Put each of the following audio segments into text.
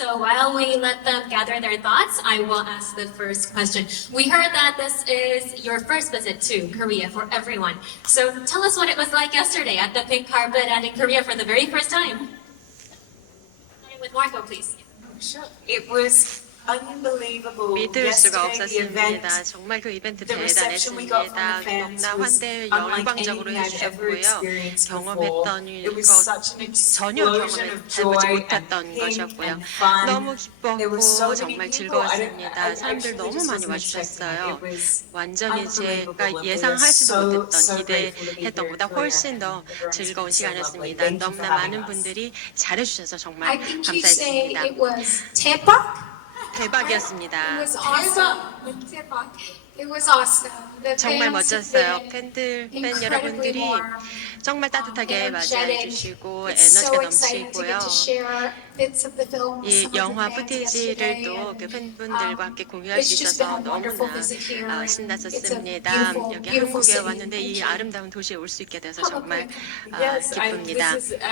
So while we let them gather their thoughts, I will ask the first question. We heard that this is your first visit to Korea for everyone. So tell us what it was like yesterday at the pink carpet and in Korea for the very first time. Starting with Marco, please. Sure. It was unbelievable. 믿을 수가 Yesterday, the event, 없었습니다. 정말 그 이벤트 the reception we got from the 대단했습니다. fans 너무나 was 환대를 unlike 열광적으로 anything I've ever 해주셨고요. experienced before. 경험했던 It was 것 such an 전혀 explosion of 경험해보지 joy and 못했던 pink 것이었고요. and fun. 너무 There were so 기뻤고 many 정말 people. I 즐거웠습니다. 사람들 truly 너무 just 많이 wasn't expecting 와주셨어요. it. It was 완전히 unbelievable. 제가 And we are 예상하지도 so 못했던 grateful to be here 기대했던 in 것보다 Korea, 훨씬 and 더 everyone's 즐거운 been so lovely. 시간이었습니다. Thank you for 너무나 having 많은 us. 분들이 잘해주셔서 정말 I think you say 감사했습니다. it was 대박? 대박이었습니다. It was awesome. 대박. It was awesome. The 정말 fans have 멋졌어요. been 팬 incredibly 여러분들이 warm, 정말 따뜻하게 맞이해 energetic. 주시고 It's so 에너지가 exciting to 넘치고요. get to share bits of the film with 이 some of the 영화 fans 푸티지를 yesterday. 또 그 And, 팬분들과 함께 공유할 수 it's just been 있어서 a wonderful 너무나 visit here. And it's a 신났었습니다. beautiful, 여기 beautiful 한국에 city. 왔는데 이 Thank you. 아름다운 도시에 올 수 있게 돼서 How about 정말 Greta? 기쁩니다. This is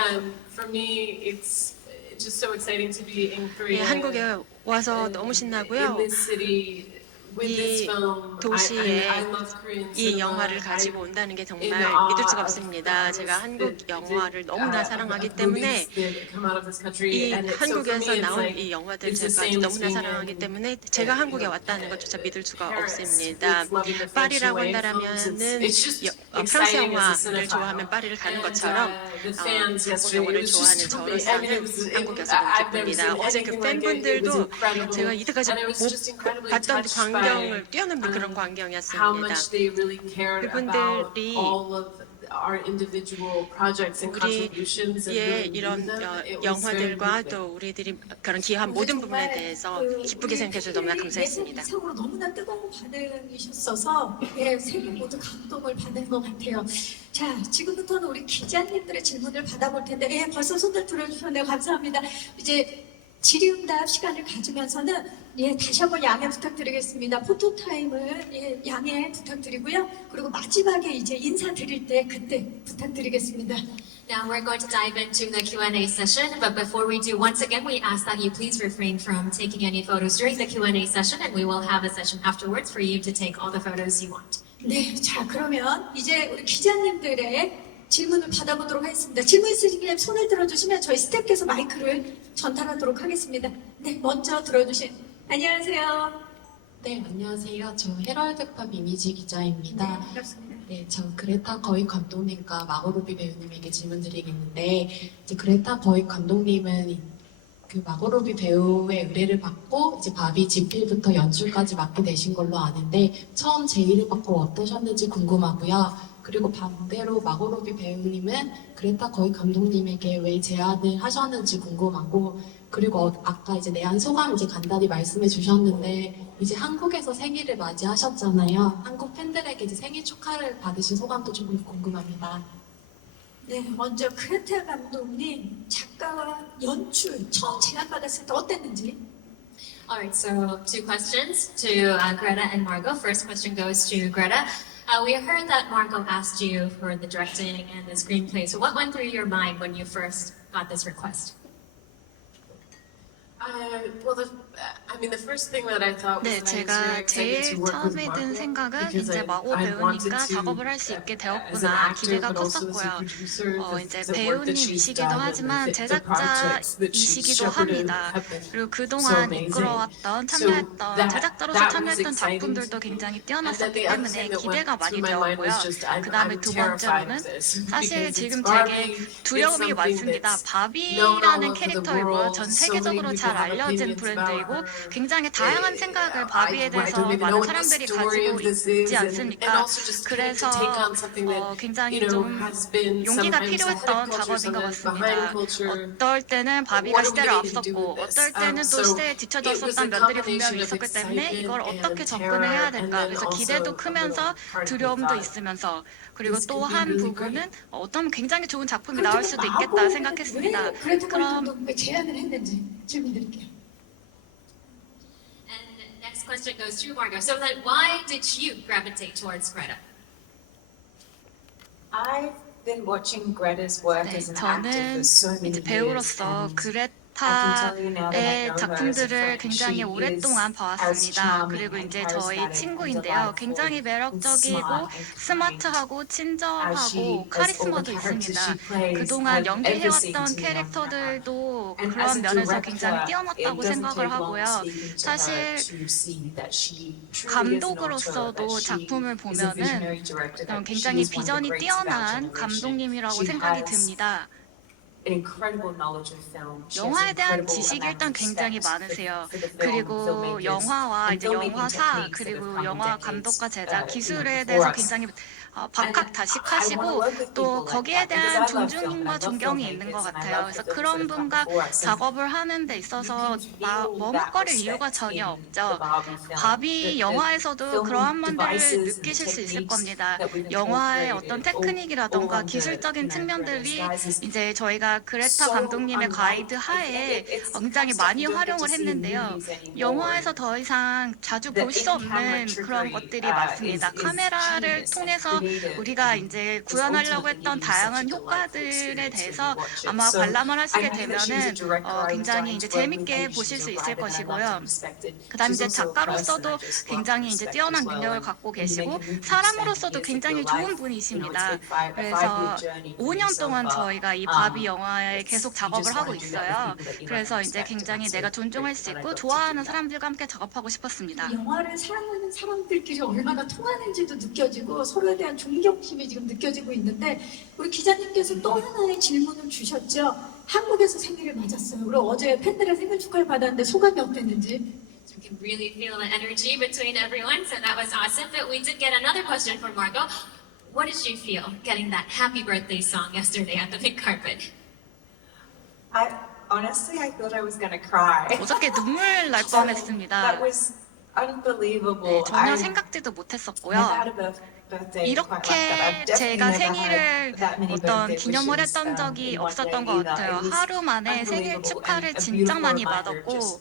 for me. It's just so exciting to be in 예, Korea. 한국에 와서 and 너무 in 신나고요. this city with this 이 film. 도시에 I love Korean 이 cinema. 영화를 가지고 온다는 게 정말 in awe 믿을 수가 of 없습니다. 제가 한국 영화를 너무나 사랑하기 때문에 movies that come out of this country. 이 And so for 한국에서 me, it's 나온 like 이 영화들 it's the 제가 same as 너무나 being 사랑하기 in, 때문에 제가 한국에 you know, 왔다는 것조차 믿을 수가 Paris 없습니다. with loving the French 파리라고 New Wave films. 한다면은 It's just 프랑스 exciting as a 영화를 cinephile. 좋아하면 파리를 가는 And, 것처럼 the fans 한국 yesterday, 영화를 it was 좋아하는 just amazing. I mean, 저로서는 it was- 한국에서 너무 I've never 기쁩니다. seen 어제 그 anything like it. It was 팬분들도 incredible. 제가 이때까지 And I was just 못 incredibly 봤던 touched by, 광경을 뛰어넘는 그런 how 광경이었습니다. much they really cared about 그분들이 all of our individual projects and contributions and 우리의 really 이런 knew them. It was very 영화들과 moving. 또 우리들이 그런 기여한 모든 부분에 대해서 기쁘게 생각해 주셔서 너무나 감사했습니다. 예상으로 너무나 뜨거운 반응이셨어서 세 분 모두 감동을 받은 것 같아요. 자, 지금부터는 우리 기자님들의 질문을 받아볼 텐데, 벌써 손들 들어주셨네요. 감사합니다. 이제 질의응답 시간을 가지면서는 다시 한번 양해 부탁드리겠습니다. 포토타임을 양해 부탁드리고요. 그리고 마지막에 이제 인사드릴 때 그때 부탁드리겠습니다. Now we're going to dive into the Q&A session, but before we do, once again, we ask that you please refrain from taking any photos during the Q&A session, and we will have a session afterwards for you to take all the photos you want. 네, 자 그러면 이제 우리 기자님들의 질문을 받아보도록 하겠습니다. 질문 있으시면 손을 들어주시면 저희 스태프께서 마이크를 전달하도록 하겠습니다. 네, 먼저 들어주신 안녕하세요. 네, 안녕하세요. 저 헤럴드팝 이미지 기자입니다. 네, 반갑습니다. 네, 저 그레타 거익 감독님과 마고로비 배우님에게 질문드리겠는데, 이제 그레타 거익 감독님은 그 마고로비 배우의 의뢰를 받고 이제 바비 집필부터 연출까지 맡게 되신 걸로 아는데 처음 제의를 받고 어떠셨는지 궁금하고요. 그리고 반대로 마고로비 배우님은 그레타 거익 감독님에게 왜 제안을 하셨는지 궁금하고, 그리고 아까 이제 내한 소감 이제 간단히 말씀해 주셨는데 이제 한국에서 생일을 맞이하셨잖아요. 한국 팬들에게 이제 생일 축하를 받으신 소감도 조금 궁금합니다. 네, 먼저 크레타 감독님 작가와 연출 처음 제안받았을 때 어땠는지. Alright, so two questions to Greta and Margot. First question goes to Greta. We heard that Margot asked you for the directing and the screenplay. So what went through your mind when you first got this request? Well, the first thing that I thought was 네, that I was very 제가 excited 제일 to work with 처음에 든 Margot 생각은 because 이제 마고 I wanted 배우니까 to, 작업을 할 수 있게 as an 되었구나 actor, 기대가 but also as a 컸었고요. producer, 이제 the work that she's 배우님이시기도 done and 하지만 the projects that she's 제작자이시기도 shepherded 합니다. have been 그리고 so 그동안 amazing. 이끌어왔던 So 참여했던 that 제작자로서 was 참여했던 exciting 작품들도 to me. 굉장히 And then 뛰어났었기 the other 때문에 thing that 기대가 went 많이 through my mind 되었고요. was just 그 다음에 I'm 두 terrified 번째로는 of this 사실 because 지금 it's Barbie, 되게 it's 두려움이 something 많습니다. that's known all 바비라는 over the 캐릭터이고 world. 전 So many 세계적으로 people 잘 have 알려진 opinions about 브랜드이고 her. 굉장히 다양한 생각을 바비에 I 대해서 don't even 많은 know what the 사람들이 story 가지고 of this 있지 is, and 않습니까? also just kind of to 그래서 take on something that 굉장히 you know 좀 has been 용기가 sometimes 필요했던 ahead of culture, 작업인 것 sometimes 같습니다. behind culture. 어떨 때는 바비가 What are we 시대를 going to do 앞섰고 with this? 어떨 때는 또 So 시대에 it was 뒤쳐졌었던 a 면들이 combination 분명히 of 있었기 때문에 excitement 이걸 어떻게 and 접근을 terror, 해야 and 될까? then 그래서 also 기대도 a 크면서 little part of me 두려움도 thought 있으면서 그리고 this 또 could be 한 really 부분은 great. 어떤 굉장히 좋은 작품이 나올 수도 있겠다 왜 생각했습니다. 그레타 그럼 감독님께 제안을 했는지 질문 드릴게요. And next question goes to Margot. So then why did you gravitate towards Greta? I've been watching Greta's work 네, as an actor for 저는 so many 이제 years. 배우로서 and 그레타 그레타의 작품들을 굉장히 오랫동안 봐왔습니다. 그리고 이제 저희 친구인데요. 굉장히 매력적이고 스마트하고 친절하고 카리스마도 있습니다. 그동안 연기해왔던 캐릭터들도 그런 면에서 굉장히 뛰어났다고 생각을 하고요. 사실 감독으로서도 작품을 보면은 굉장히 비전이 뛰어난 감독님이라고 생각이 듭니다. 영화에 대한 지식이 일단 굉장히 많으세요. 그리고 영화와 이제 영화사 그리고 영화 감독과 제작 기술에 대해서 굉장히 박학다식하시고 또 거기에 대한 존중과 존경이 있는 것 같아요. 그래서 그런 분과 작업을 하는 데 있어서 머뭇거릴 이유가 전혀 없죠. 바비 영화에서도 그러한 면들을 느끼실 수 있을 겁니다. 영화의 어떤 테크닉이라던가 기술적인 측면들이 이제 저희가 그레타 감독님의 가이드 하에 굉장히 많이 활용을 했는데요. 영화에서 더 이상 자주 볼 수 없는 그런 것들이 많습니다. 카메라를 통해서 우리가 이제 구현하려고 했던 다양한 효과들에 대해서 아마 관람을 하시게 되면은 굉장히 이제 재밌게 보실 수 있을 것이고요. 그다음 이제 작가로서도 굉장히 이제 뛰어난 능력을 갖고 계시고 사람으로서도 굉장히 좋은 분이십니다. 그래서 5년 동안 저희가 이 바비 영화에 계속 작업을 하고 있어요. 그래서 이제 굉장히 내가 존중할 수 있고 좋아하는 사람들과 함께 작업하고 싶었습니다. 영화를 사랑하는 사람들끼리 얼마나 통하는지도 느껴지고 서로에 대한 존경심이 지금 느껴지고 있는데 우리 기자님께서 또 하나의 질문을 주셨죠. 한국에서 생일을 맞았어요. 우리 어제 팬들의 생일 축하를 받았는데 소감이 어땠는지. So you can really feel the energy between everyone, so that was awesome. But we did get another question from Margot. What did you feel getting that happy birthday song yesterday at the pink carpet? Honestly, I thought I was going to cry. 어저께 눈물 날 뻔했습니다. That was unbelievable. 전혀 생각지도 못했었고요. 이렇게 제가 생일을 어떤 기념을 했던 적이 없었던 것 같아요. 하루 만에 생일 축하를 진짜 많이 받았고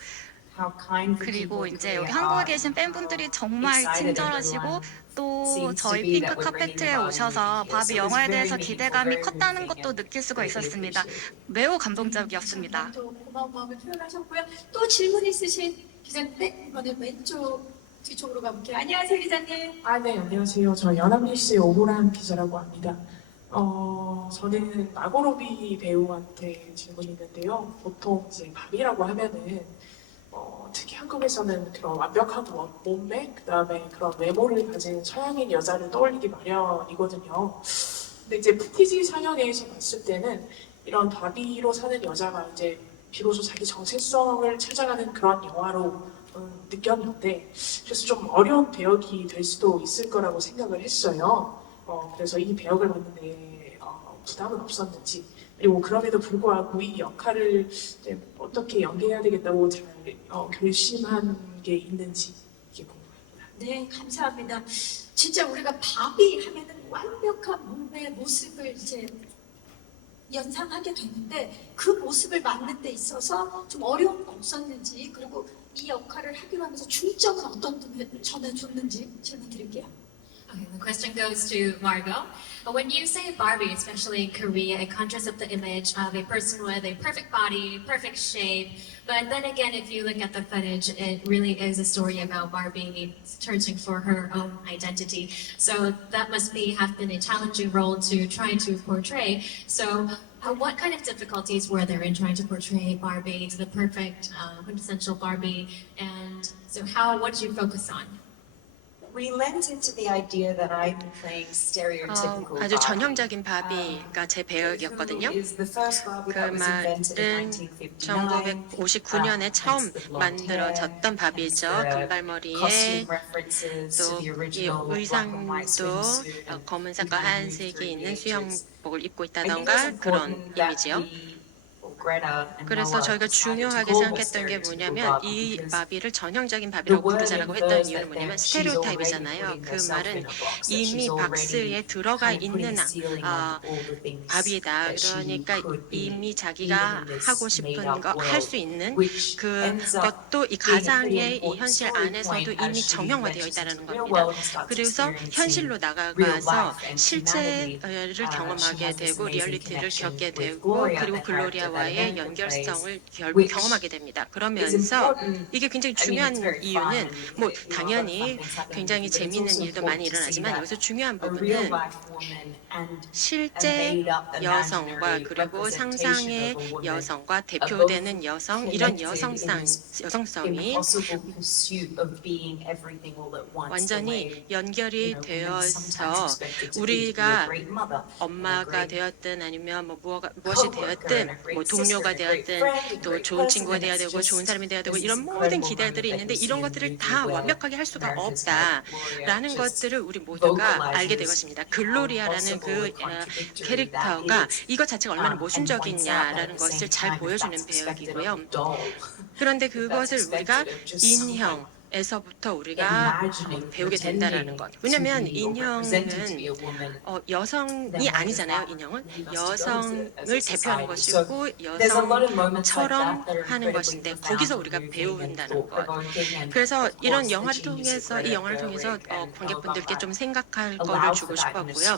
그리고 이제 여기 한국에 계신 팬분들이 정말 친절하시고 또 저희 핑크 카페트에 오셔서 바비 영화에 대해서 기대감이 컸다는 것도 느낄 수가 있었습니다. 매우 감동적이었습니다. 또 고마운 마음을 표현하셨고요. 또 질문 있으신 기자님, 네, 이번에 왼쪽 뒤쪽으로 가볼게요. 안녕하세요, 기자님. 네, 안녕하세요. 저 연합뉴스의 오보람 기자라고 합니다. 저는 마고로비 배우한테 질문이 있는데요. 보통 이제 바비라고 하면은 특히 한국에서는 그런 완벽한 몸매, 그다음에 그런 외모를 가진 서양인 여자를 떠올리기 마련이거든요. 근데 이제 푸티지 상영회에서 봤을 때는 이런 바비로 사는 여자가 이제 비로소 자기 정체성을 찾아가는 그런 영화로 느꼈는데 그래서 좀 어려운 배역이 될 수도 있을 거라고 생각을 했어요. 그래서 이 배역을 봤는데 부담은 없었는지 그리고 그럼에도 불구하고 이 역할을 이제 어떻게 연기해야 되겠다고 잘 결심한 게 있는지 이게 궁금합니다. 네, 감사합니다. 진짜 우리가 바비 하면은 완벽한 몸의 모습을 이제 연상하게 되는데 그 모습을 맡는 데 있어서 좀 어려움이 없었는지 그리고 이 역할을 하기로 하면서 중점은 어떤 점에 줬는지 질문 드릴게요. Okay, the question goes to Margot. When you say Barbie, especially in Korea, it conjures up the image of a person with a perfect body, perfect shape. But then again, if you look at the footage, it really is a story about Barbie searching for her own identity. So that must have been a challenging role to try to portray. So what kind of difficulties were there in trying to portray Barbie to the perfect, quintessential Barbie? And so what did you focus on? We lent into the idea that I'm playing stereotypical 아주 전형적인 바비가 제 배역이었거든요. 그 말은 1959년에 처음 만들어졌던 바비죠. 금발머리에 또 이 의상도 검은 색과 하얀색이 있는 수영복을 입고 있다던가 그런 이미지요. 그래서 저희가 중요하게 생각했던 게 뭐냐면 이 바비를 전형적인 바비라고 부르자라고 했던 이유는 뭐냐면 스테레오타입이잖아요. 그 말은 이미 박스에 들어가 있는 바비다. 그러니까 이미 자기가 하고 싶은 거 할 수 있는 그것도 이 가상의 이 현실 안에서도 이미 정형화되어 있다는 겁니다. 그래서 현실로 나가서 실제를 경험하게 되고 리얼리티를 겪게 되고 그리고 글로리아와의 인형과의 연결성을 경험하게 됩니다. 그러면서 이게 굉장히 중요한 이유는 뭐 당연히 굉장히 재미있는 일도 많이 일어나지만 여기서 중요한 부분은 실제 여성과 그리고 상상의 여성과 대표되는 여성 이런 여성성이 완전히 연결이 되어서 우리가 엄마가 되었든 아니면 뭐 무엇이 되었든 뭐 동료가 되었든 또 좋은 친구가 되어야 되고 좋은 사람이 되어야 되고 이런 모든 기대들이 있는데 이런 것들을 다 완벽하게 할 수가 없다라는 것들을 우리 모두가 알게 될 것입니다. 글로리아라는 그 캐릭터가 이것 자체가 얼마나 모순적이냐라는 것을 잘 보여주는 배역이고요. 그런데 그것을 우리가 인형에서부터 우리가 배우게 된다라는 것. 왜냐하면 인형은 여성이 아니잖아요. 인형은 여성을 대표하는 것이고 여성처럼 하는 것인데 거기서 우리가 배운다는 것. 그래서 이런 영화를 통해서 이 영화를 통해서 관객분들께 좀 생각할 거를 주고 싶었고요.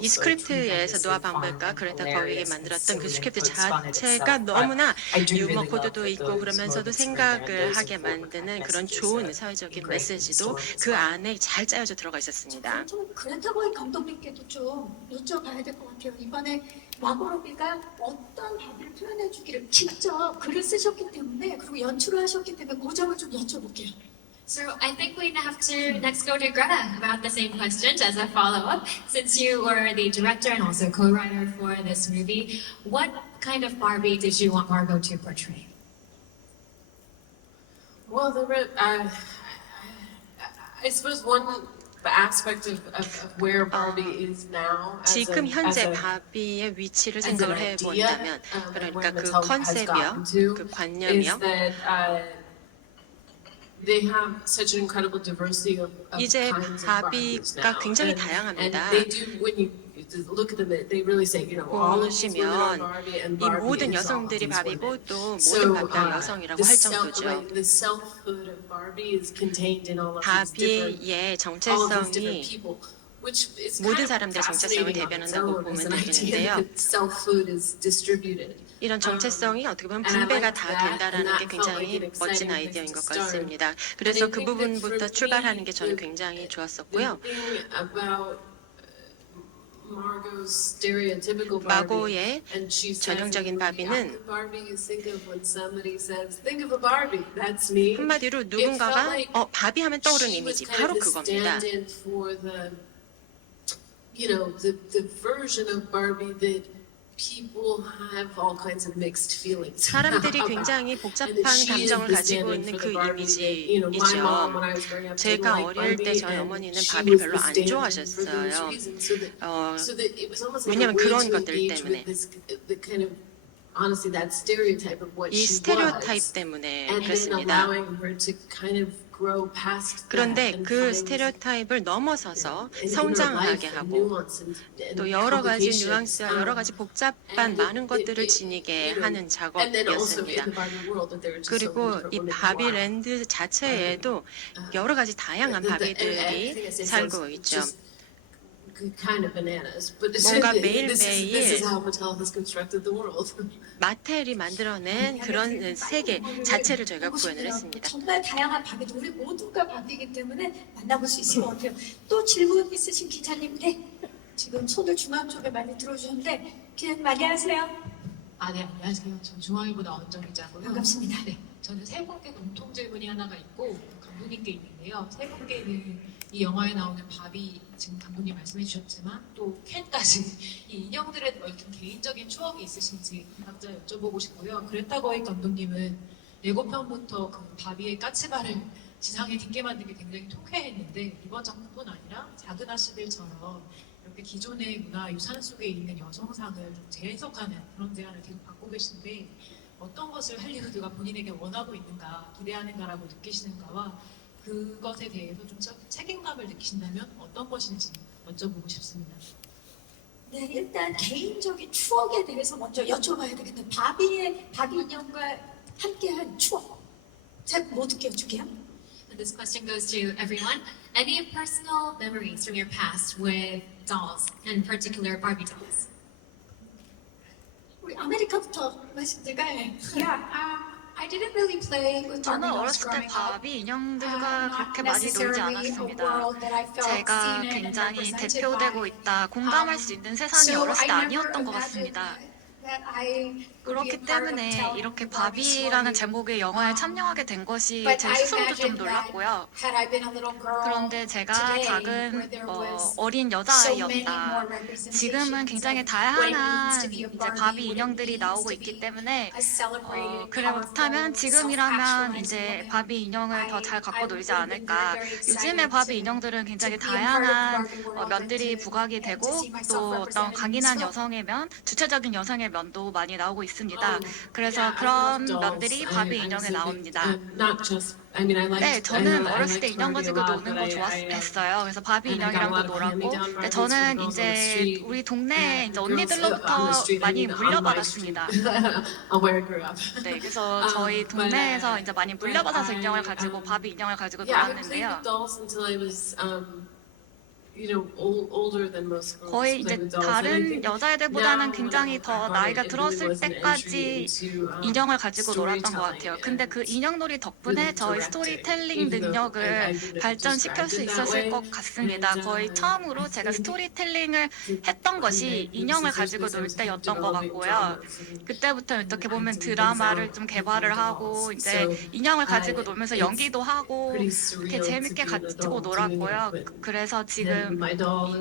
이 스크립트에서 노아 방백과 그레타 거윅이 만들었던 그 스크립트 자체가 너무나 유머 코드도 있고 그러면서도 생각을 하게 만드는 그런 좋은 사회적인 메시지도 그 안에 잘 짜여져 들어가 있었습니다. 좀 그레타 거윅 감독님께도 좀 여쭤봐야 될 것 같아요. 이번에 마고로비가 어떤 바비를 표현해주기를 직접 글을 쓰셨기 때문에 그리고 연출을 하셨기 때문에 그 점을 좀 여쭤볼게요. So I think we have to next go to Greta about the same questions as a follow-up. Since you were the director and also co-writer for this movie, what kind of Barbie did you want Margot to portray? Well, I suppose one aspect of where Barbie is now 지금 현재 바비의 위치를 생각을 해본다면 그러니까 그 컨셉이요, 그 관념이요. They have such an incredible diversity of 이제 kinds of Barbies 바비가 now. 굉장히 And 다양합니다. they do, when you look at them, they really say, you know, all of these women are 보시면 Barbie and 이 Barbie 모든 is all of 여성들이 these 바비고 women. 또 모든 So 바비가 여성이라고 할 정도죠. the selfhood of Barbie is contained in all of these different, 바비의 all of these different 정체성이 people. Which is 모든 kind of 사람들의 정체성을 fascinating on its 대변한다고 own, 보면 as an idea 되겠는데요. that self-food is distributed. 이런 정체성이 어떻게 보면 분배가 다 된다라는 게 굉장히 멋진 아이디어인 것 같습니다. 그래서 그 부분부터 출발하는 게 저는 굉장히 좋았었고요. 마고의 전형적인 바비는 한마디로 누군가가 바비 하면 떠오르는 이미지 바로 그겁니다. You know, the version of Barbie that people have all kinds of mixed feelings. 사람들이 굉장히 복잡한 감정을 가지고 있는 그 이미지이죠. 제가 어릴 때 저희 어머니는 바비를 별로 안 좋아하셨어요. 왜냐하면 그런 것들 때문에. 이 스테레오타입 때문에 그랬습니다. 그런데 그 스테레오타입을 넘어서서 성장하게 하고 또 여러 가지 뉘앙스와 여러 가지 복잡한 많은 것들을 지니게 하는 작업이었습니다. 그리고 이 바비랜드 자체에도 여러 가지 다양한 바비들이 살고 있죠. 뭔가 매일매일 마텔이 만들어낸 그런 세계 자체를 저희가 구현을 했습니다. 정말 다양한 바비도 우리 모두가 바비이기 때문에 만나볼 수 있을 것 같아요. 또 질문 있으신 기자님, 네. 지금 손을 중앙 쪽에 많이 들어주셨는데 기자님 안녕하세요. 네, 안녕하세요. 저 중앙일보 나온정 기자고요. 반갑습니다. 네, 저는 세 분께 공통 질문이 하나가 있고 감독님께 있는데요. 세 분께는 이 영화에 나오는 바비, 지금 감독님 말씀해 주셨지만 또 켄까지 이 인형들에 얽힌 개인적인 추억이 있으신지 각자 여쭤보고 싶고요. 그레타 거윅 감독님은 예고편부터 그 바비의 까치발을 지상에 딛게 만든 게 굉장히 통쾌했는데 이번 작품뿐 아니라 작은 아씨들처럼 이렇게 기존의 문화 유산 속에 있는 여성상을 좀 재해석하는 그런 제안을 계속 받고 계신데 어떤 것을 할리우드가 본인에게 원하고 있는가, 기대하는가라고 느끼시는가와 그것에 대해서 좀 책임감을 느끼신다면 어떤 것인지 여쭤보고 싶습니다. 네, 일단 개인적인 추억에 대해서 먼저 여쭤봐야 되겠네요. 바비 인형과 함께한 추억. 제가 모두께 여쭐게요. And this question goes to everyone. Any personal memories from your past with dolls, in particular Barbie dolls? 우리 아메리카부터 말씀드릴까요? Yeah, I didn't really play with 저는 Barbie dolls 어렸을 때 growing up. 바비 인형들과 Not 그렇게 많이 놀지 necessarily a 않았습니다. world that I felt 제가 seen in and 굉장히 represented 대표되고 by. 있다, 공감할 수 있는 세상이 So 어렸을 때 I never 아니었던 것 imagined 같습니다. that I would be a 그렇기 part of 때문에 telling 이렇게 the Barbie 바비라는 story. 제목의 영화에 참여하게 된 것이 But 제 I 스스로도 좀 imagined that 놀랐고요. had I been a little girl 그런데 제가 today, where 작은 there was 어린 so many 여자아이였다. more representations 지금은 굉장히 of what it means 다양한 to be a 이제 Barbie, 바비 what it 인형들이 means 나오고 to 있기 be 때문에 a celebrated, 그렇다면 powerful, 지금이라면 self-actualized 이제 woman. 바비 인형을 더 잘 갖고 I 놀지 would have been 않을까. very, very 요즘의 excited 바비 to 인형들은 굉장히 be a part of the 다양한 Barbie world 면들이 and to- 부각이 and to 되고 see myself 또 어떤 represented in 강인한 this film. 여성의 면, 주체적인 여성의 면도 많이 나오고 있습니다. 그래서 Yeah, I 그런 love dolls. 면들이 바비 I'm 인형에 so big, 나옵니다. not just, I mean, I liked, 네, 저는 I 어렸을 때 liked 인형 Barbie a 가지고 lot, 노는 but 거 좋아했어요. 그래서 바비 and I got a 인형이랑도 lot of 놀았고, hand-me-down 근데 Barbies 저는 from girls on the 이제 street. 우리 동네 이제 Girls, 언니들로부터 on the street, I 많이 mean, on my 물려받았습니다. street, where I grew up. 네, 그래서 저희 but, 동네에서 이제 많이 물려받아서 but 인형을 I, 가지고 바비 인형을 가지고 Yeah, I played 놀았는데요. with dolls until I was, older than most girls. 거의 이제 played with dolls. And I 다른 think 여자애들보다는 now, 굉장히 when I 더 got it, 나이가 it really 들었을 was an 때까지 entry into, 인형을 가지고 놀았던 것 storytelling 같아요. 근데 그 and 인형놀이 덕분에 really 저희 directing, 스토리텔링 even though 능력을 I wouldn't have 발전시킬 수 described it that 있었을 way. 것 같습니다. And, 거의 처음으로 I 제가 think 스토리텔링을 했던 것이 인형을 가지고 놀 때였던 것 같고요. 그때부터 어떻게 보면 드라마를 좀 개발을 하고 이제 인형을 가지고 놀면서 연기도 하고 이렇게 재밌게 가지고 놀았고요. 그래서 지금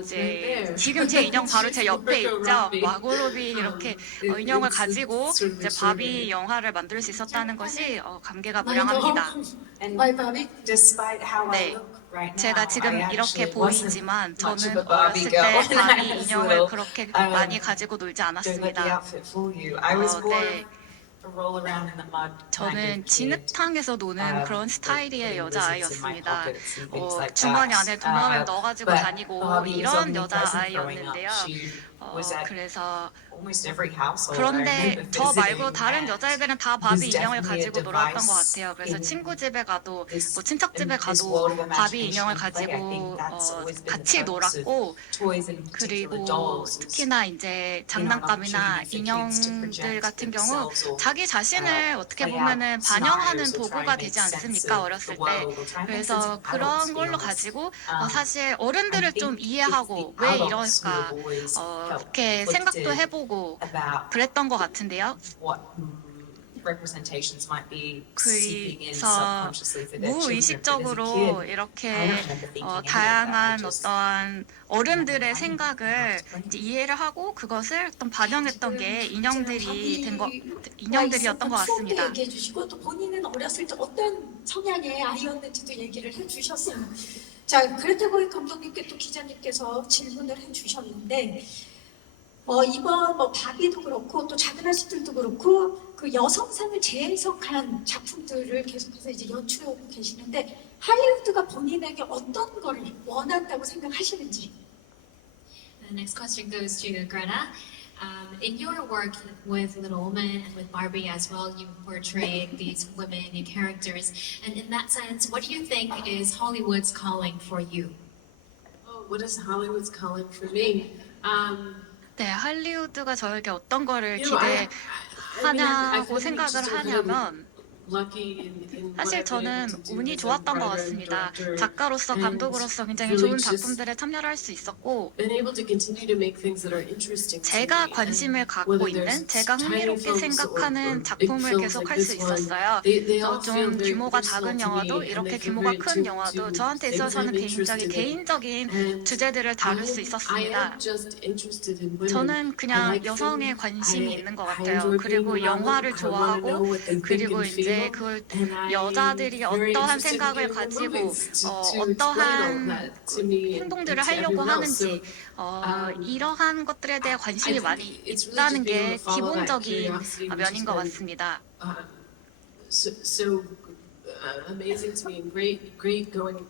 이제 지금 제 인형 바로 제 옆에 있죠. 마고로비 이렇게 인형을 가지고 이제 바비 영화를 만들 수 있었다는 것이 감개가 무량합니다. And My Barbie. despite how I 네. look right now, 제가 지금 I 이렇게 actually wasn't 보이지만 much of 저는 a Barbie 어렸을 girl 때 when I 바비 was 인형을 little. 그렇게 많이 가지고 놀지 Don't let the 않았습니다. outfit fool you. I was more 네. a roll around in the mud kind 저는 of kid. 진흙탕에서 노는 그런 스타일의 여자아이였습니다. like 주머니 that. 안에 돈을 넣어가지고 but 다니고 Barbie was 이런 omnipresent growing up. 여자아이였는데요. She was at 그래서 almost every household I 그런데 remember 저 말고 visiting, 다른 and 여자애들은 다 was 바비 인형을 definitely a 가지고 놀았던 것 device 같아요. 그래서 in 친구 집에 가도 this- 뭐 친척 집에 in this 가도 world of 바비 imagination 인형을 and play. I 가지고 think that's always been the 같이 purpose of 놀았고 toys and particular 그리고 dolls is, 특히나 이제 장난감이나 인형들 같은 경우 자기 자신을 어떻게 보면은 반영하는 도구가 되지 않습니까? 어렸을 때. 그래서 그런 걸로 가지고 사실 어른들을 좀 이해하고 왜 이럴까 이렇게 생각도 해보고 그랬던 것 같은데요. representations might be seeping in 그래서 subconsciously for their children. But as a 무의식적으로 kid, 이렇게 I don't remember thinking any of that. I 다양한 just- 어떠한 어른들의 생각을 이제 이해를 하고 그것을 어떤 반영했던 게 인형들이었던 것 추억도 같습니다. 얘기해 주시고 또 본인은 어렸을 때 어떤 성향의 아이였는지도 얘기를 해주셨어요. 자, 그레타 거이 감독님께 또 기자님께서 질문을 해주셨는데 이번 바비도 그렇고 또 작은 아씨들도 그렇고 그 여성상을 재해석한 작품들을 계속해서 이제 연출하고 계시는데 할리우드가 본인에게 어떤 거를 원한다고 생각하시는지. The next question goes to Greta. In your work with Little Women and with Barbie as well, you portrayed these women and characters. And in that sense, what do you think is Hollywood's calling for you? Oh, what is Hollywood's calling for me? 네, 할리우드가 저에게 어떤 거를 You know, I 기대하냐고 think 생각을 just 하냐면 lucky in what 사실 I've been 저는 able to do 운이 as a 좋았던 것 writer and 같습니다. director. 작가로서 and 감독으로서 굉장히 really 좋은 just 작품들에 참여를 할 수 있었고 been able to continue to make things that are interesting to 제가 me. 관심을 And 갖고 whether 있는 there's 제가 tiny 흥미롭게 films or 생각하는 big 작품을 films 계속 like 할 수 this one, 있었어요. they all feel 좀 very 규모가 personal 작은 to me, 영화도 and 이렇게 they feel 규모가 very 큰 to 영화도 저한테 things 있어서는 I'm interested 굉장히 in. 개인적인 And 주제들을 다룰 수 I 있었습니다. am just interested in women. 저는 I 그냥 like 여성에 them. 관심이 I 있는 것 enjoy 같아요. being 그리고 around 영화를 them. I wanna know 좋아하고 what they think 그리고 and 이제 feel. 그 And I'm 여자들이 very 어떠한 interested in 생각을 beautiful 가지고 movies to explain all 어떠한 that to me and 행동들을 to 하려고 everyone else. 하는지 이러한 것들에 대해 관심이 I 많이 think it's really 있다는 just being 게 able to follow that 기본적인 curiosity, which 면인 has 것 been, 같습니다. so amazing to me and great going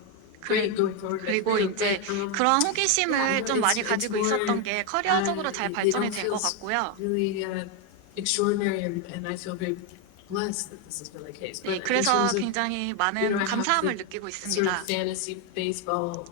forward. 그리고 이제 그러한 호기심을 좀 많이 가지고 있었던 게 커리어적으로 잘 발전이 된 것 같고요. Really extraordinary, and I feel very blessed that this has been the case. 네, But in 그래서 terms of, 굉장히 you know, 많은 I have 감사함을 the 느끼고 sort 있습니다. of fantasy baseball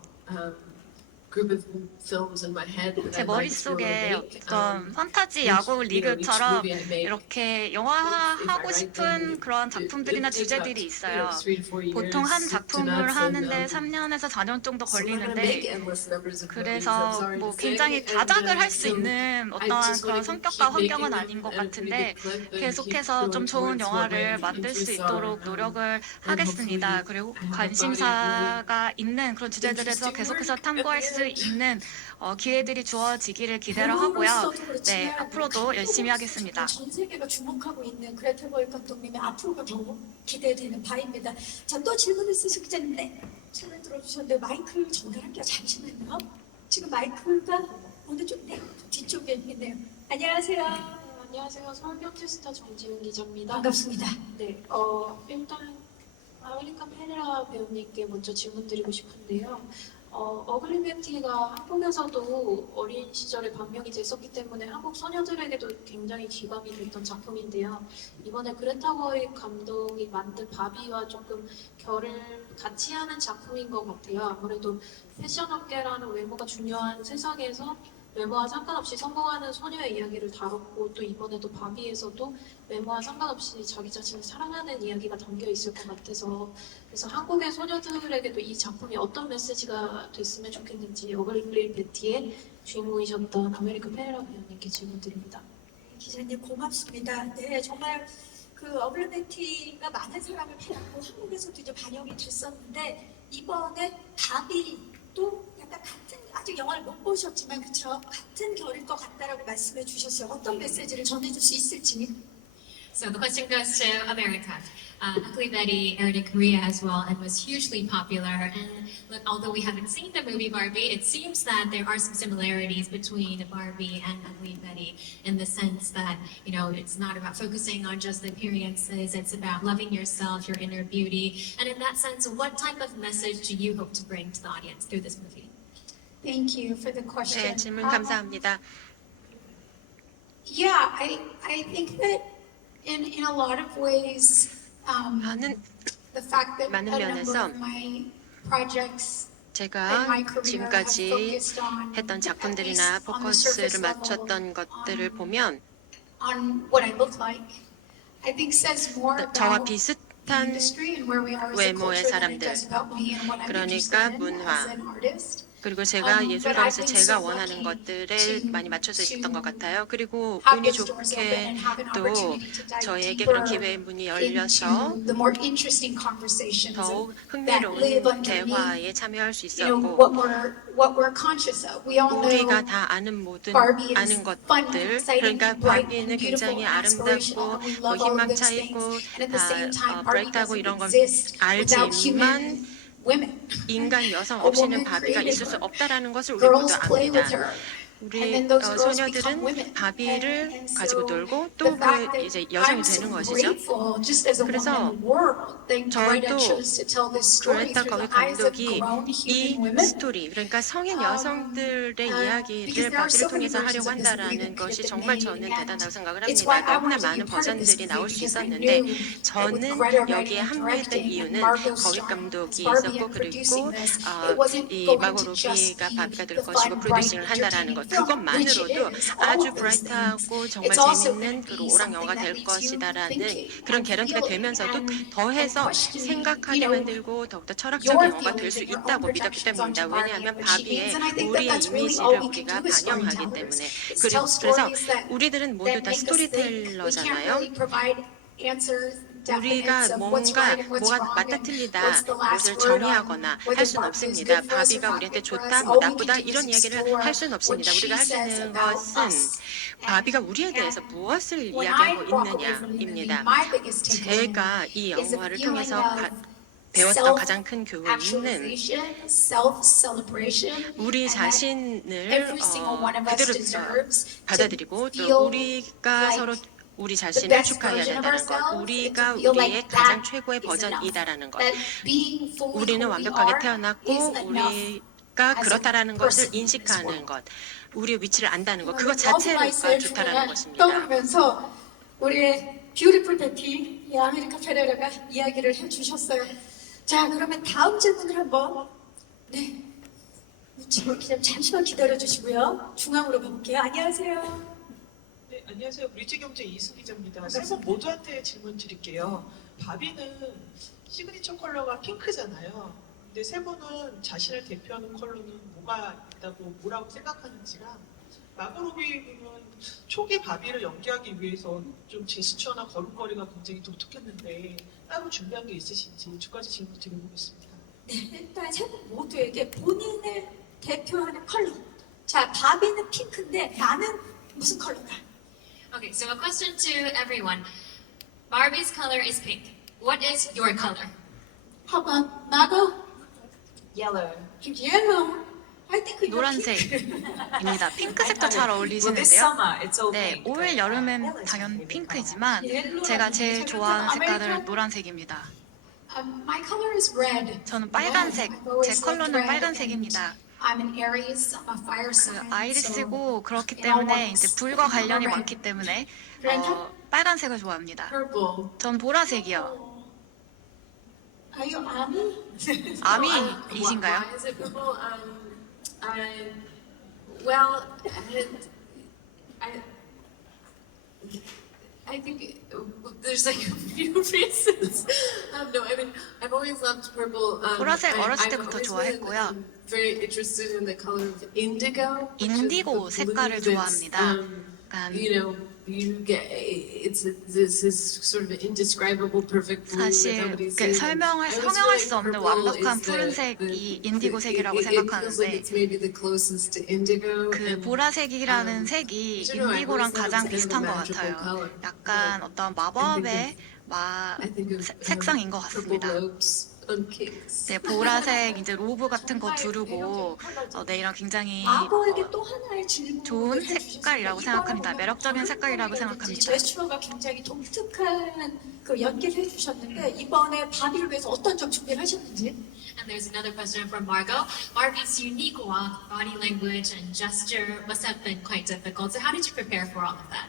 group of films in my head that 제 I'd like to be able to 머릿속에 make. 어떤 판타지 each, 야구 you know, each 리그처럼 movie I make, 이렇게 if 영화화하고 I write them, 싶은 그런 it 작품들이나 takes about, 주제들이 you 있어요. know, 3 to 4 years 보통 한 to 작품을 nuts, and, 하는데 3년에서 4년 정도 so we're gonna make 걸리는데 endless numbers of movies, I'm 그래서 sorry 뭐 to say. 굉장히 And, 다작을 할 수 so 있는 I 어떠한 just 그런 wanna 성격과 keep making 환경은 them 아닌 것 at a pretty 같은데 good clip and keep 계속해서 좀 going 좋은 towards what 영화를 my 만들 수 interests 있도록 are. 노력을 And 하겠습니다. hopefully 그리고 I have a body of 관심사가 있는 그런 주제들에서 interesting 계속해서 work 탐구할 at 수 the end. 있는 기회들이 주어지기를 기대를 하고요. 배우로서도 그렇지만 네, 앞으로도 열심히 하겠습니다. 전 세계가 주목하고 있는 그레타 거익 감독님의 앞으로가 너무 기대되는 바입니다. 자, 또 질문 있으실 텐데 질문 들어주셨는데 마이크 전달할게요. 잠시만요. 지금 마이크가 어느 쪽? 네, 뒤쪽에 있네요. 안녕하세요. 안녕하세요. 서울병티스타 정지훈 기자입니다. 반갑습니다. 네, 일단 아메리칸 페레라 배우님께 먼저 질문 드리고 싶은데요. 어글리 뷰티가 한국에서도 어린 시절에 방영이 됐었기 때문에 한국 소녀들에게도 굉장히 기감이 됐던 작품인데요. 이번에 그레타 거익 감독이 만든 바비와 조금 결을 같이 하는 작품인 것 같아요. 아무래도 패션업계라는 외모가 중요한 세상에서 외모와 상관없이 성공하는 소녀의 이야기를 다뤘고 또 이번에도 바비에서도 외모와 상관없이 자기 자신을 사랑하는 이야기가 담겨 있을 것 같아서 그래서 한국의 소녀들에게도 이 작품이 어떤 메시지가 됐으면 좋겠는지 어글리 베티의 주인공이셨던 아메리칸 페레라 배우님께 질문드립니다. 기자님 고맙습니다. 네, 정말 그 어블레티가 많은 사랑을 받았고 한국에서도 이제 반영이 됐었는데 이번에 바비도 약간 같은 아직 영화를 못 보셨지만 그쵸 같은 결일 것 같다라고 말씀해 주셨어요. 어떤 메시지를 전해줄 수 있을지. So the question goes to America. Ugly Betty aired in Korea as well and was hugely popular. And look, although we haven't seen the movie Barbie, it seems that there are some similarities between Barbie and Ugly Betty in the sense that, you know, it's not about focusing on just the appearances, it's about loving yourself, your inner beauty. And in that sense, what type of message do you hope to bring to the audience through this movie? Thank you for the question. 네, 질문 감사합니다. Yeah, I think that in a lot of ways, 많은 the fact that a 많은 number 면에서 of my projects in 제가 my career have 지금까지 focused on 했던 at 작품들이나 least on the surface 포커스를 맞췄던 것들을 보면 on what I look like, I think says more 저와 about the 비슷한 industry and where we are as a 외모의 culture than it 사람들. does about me and what I'm 그러니까 interested in 문화. as an artist. 그리고 제가 but 예술가로서 I've been 제가 so 원하는 lucky 것들을 많이 맞춰져 있었던 것 같아요. 그리고 have 운이 those doors open 좋게 and have an 또 opportunity to dive 저에게 deeper 그런 기회의 문이 열려서 into the more interesting conversations 더욱 that live 흥미로운 underneath, 대화에 참여할 수 you know, 있었고 what we're conscious of. We all 우리가 know 다 아는 모든 Barbie is 아는 fun, 것들 exciting, 그러니까 and bright, 바비는 and beautiful, 굉장히 and aspirational, 아름답고 and we 뭐 love all of 희망차 those 있고 things. And at the same time, 다 Barbie 브라이트하고 doesn't 이런 걸 exist without 알지만 human women. 인간 여성 A 없이는 woman 바비가 created 있을 수 her. 없다라는 것을 우리 모두 Girls play 압니다. with her. 우리 And then those girls become 소녀들은 women. 바비를 And 가지고 so 놀고 the 또 fact 그 that 이제 여성이 I'm so 되는 것이죠. grateful, just as a woman 그래서 in the world, that Greta 저도 chose to tell this story 그레타 through 거기 the eyes of 감독이 grown 이 human women. 스토리 그러니까 성인 여성들의 because 이야기를 there are 바비를 so many 통해서 하려고 versions of this movie 한다라는 that could 것이 have been 정말 made, 저는 and 대단하다고 생각을 it's 합니다. why I 너무나 wanted to 많은 be part of this 버전들이 movie 나올 수 because I 있었는데 knew that with 저는 Greta 여기에 writing and 합류했던 directing and 이유는 Margot 거기 starring 감독이 as Barbie 있었고 and 그리고 producing this, it wasn't 이 going 마고 to just 로비가 be 바비가 될 the 것이고 fun, bright, 프로듀싱을 한다라는 것 entertaining film, which it 그것만으로도 is, all 아주 of those things. 브라이트하고 정말 It's also 재밌는 going to 그 be 오락 something 영화가 that 될 makes you 것이다라는 thinking 그런 and 개런티가 feeling 되면서도 and 더해서 questioning, 생각하게 you know, 만들고 더욱더 철학적인 your 영화가 될 feelings 수 and your own 있다고 믿었기 projections 때문입니다. onto Barbie 왜냐하면 and what she 바비의 means. And I think that 우리의 that's really 이미지를 all we can 우리가 do as 반영하기 storytellers. 때문에 Is tell 그래서 stories that 우리들은 모두 that 다 make us think. We can't 스토리텔러잖아요. really provide answers, 우리가 definites of what's 뭔가 right and what's 뭐가 wrong 맞다 and 틀리다 what's the last 것을 word 정의하거나 on 할 whether 수는 Barbie is 없습니다. good for us or 바비가 not 우리한테 good for 좋다, us. 뭐 All we 나쁘다 can do 이런 is 이야기를 explore 할 수는 what 없습니다. she 우리가 할 수 says 있는 about 것은 us. 바비가 우리에 대해서 무엇을 When I 이야기하고 walk away from the movie, 있느냐입니다. my biggest takeaway 제가 이 is a 영화를 feeling 통해서 of 배웠던 가장 큰 교훈은 self-actualization, self-celebration, 우리 and that 자신을 every single one of us 그대로 deserves to 받아들이고 또 feel 우리가 like 서로 우리 the 자신을 best 축하해야 version of 된다는 것, ourselves, 우리가 and to feel 우리의 like 가장 that 최고의 is enough. 버전이다라는 것, That being fully 우리는 who we 완벽하게 are 태어났고 is enough 우리가 as a 그렇다라는 것을 person in this 인식하는 world. 것, 우리의 위치를 안다는 것, 그것 러브 자체가 마이셀프가 좋다라는 것입니다. 떠오르면서 우리의 뷰티풀 베티 이 아메리카 페레라가 이야기를 해주셨어요. 자, 그러면 다음 질문을 한번 네 지금 기자님 잠시만 기다려 주시고요. 중앙으로 가볼게요. 안녕하세요. 네, 안녕하세요. 브릿지경제 이수 기자입니다. 세 분 모두한테 질문 드릴게요. 바비는 시그니처 컬러가 핑크잖아요. 근데 세 분은 자신을 대표하는 컬러는 뭐가 있다고 뭐라고 생각하는지랑 마고로비 분은 초기 바비를 연기하기 위해서 좀 제스처나 걸음걸이가 굉장히 독특했는데 따로 준비한 게 있으신지 두 가지 질문 드려보겠습니다. 네, 일단 세 분 모두에게 본인을 대표하는 컬러. 자, 바비는 핑크인데 나는 무슨 컬러다? Okay, so a question to everyone. Barbie's color is pink. What is your color? How about Margot? Yellow. Yellow. I think you're 노란색입니다. 핑크색도 잘 Well, this 어울리시는데요. summer it's all 네, pink. 올 but, 여름엔 yellow is 당연 really 핑크이지만 옐로우라는 제가 제일 제가 좋아하는 색깔은 아메리칸? 노란색입니다. My color is red. 저는 빨간색, 제 컬러는 빨간색입니다. I'm an Aries. I'm a fire 그 sign. so 아이리스고 그렇기 it all 때문에 works. 이제 불과 관련이 많기 때문에 빨간색을 좋아합니다. Purple. 전 보라색이요. Are you Ami? 아미이신가요? Why is it purple? Well, I think there's like a few reasons. No, I mean I've always loved purple. 보라색 어렸을 I've 때부터 always 좋아했고요. been, very interested in the color of indigo. which is 인디고 the blue 색깔을 that's, 좋아합니다. 약간 You know, you get this sort of indescribable perfect blue. that 사실 nobody's 그 seen. 설명할 I always 성형할 feel 수 없는 like 완벽한 purple is 푸른색이 인디고색이라고 it feels like 생각하는데 it's maybe the closest to indigo. 그 and, 보라색이라는 색이 인디고랑 가장 비슷한 것 같아요. 약간 어떤 마법의 I think of, 색상인 것 purple 같습니다. robes on kings. 네, 보라색 이제 로브 같은 거 두르고 네이랑 굉장히 마고에게 또 하나의 질문을 좋은 해주셨습니다. 색깔이라고 생각합니다. 매력적인 색깔이라고 생각합니다. 제스처가 굉장히 독특한 그 연기를 해주셨는데 이번에 바비를 위해서 어떤 점 준비를 하셨는지? And there's another question from Margot. Barbie's unique walk, body language, and gesture must have been quite difficult. So how did you prepare for all of that?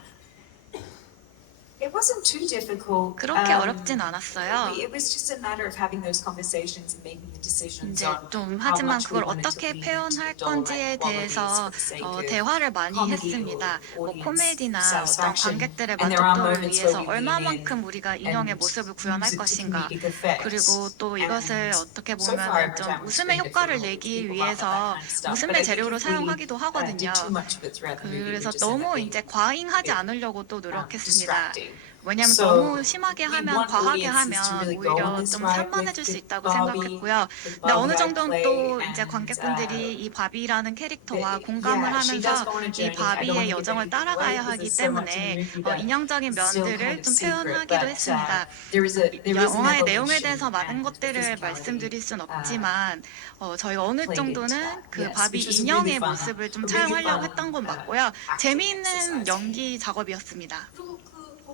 It wasn't too difficult. 그렇게 어렵진 않았어요. It was just a matter of having those conversations and making the decisions 이제 on 좀 how 하지만 much we 그걸 wanted to 어떻게 lean 표현할 into 건지에 doll-like 대해서 qualities for the sake of 대화를 많이 comedy 했습니다. or 뭐 audience 코미디나 어떤 satisfaction. 관객들의 And there are 만족도를 moments 위해서 where we lean in 얼마만큼 우리가 인형의 and 모습을 use 구현할 it to 것인가. comedic effect. 그리고 또 이것을 And 어떻게 so far, 보면 every 좀 time we 웃음의 screened it, 효과를 people 내기 laugh at 위해서 that kind of stuff. But I 웃음의 think 재료로 if we, 사용하기도 하거든요. did too much of it throughout the movie, 그래서 we just end up 너무 being 이제 과잉하지 않으려고 또 노력했습니다. distracting. 왜냐하면 So, 너무 심하게 we 하면 want 과하게 audiences to 하면 really go on 오히려 this 좀 ride 산만해질 with 수 있다고 Barbie, 생각했고요. with 근데 어느 Barbie I 정도는 play, 또 이제 and, 관객분들이 이 바비라는 캐릭터와 yeah, 공감을 she does 하면서 go on a 이 journey. I don't 바비의 want to 여정을 give anything 따라가야 away 하기 because there's so much in the 때문에 movie that 인형적인 is still 면들을 kind of 좀 secret, 표현하기도 but, 했습니다. there is an 영화의 내용에 evolution 대해서 많은 and 것들을 physicality. 말씀드릴 순 없지만 저희가 어느 played into 정도는 that. 그 Yes, 바비 which was 인형의 really fun. 모습을 좀 A really 촬영하려고 fun, 했던 건 맞고요. acting 재미있는 exercise. 연기 작업이었습니다. 그리고 그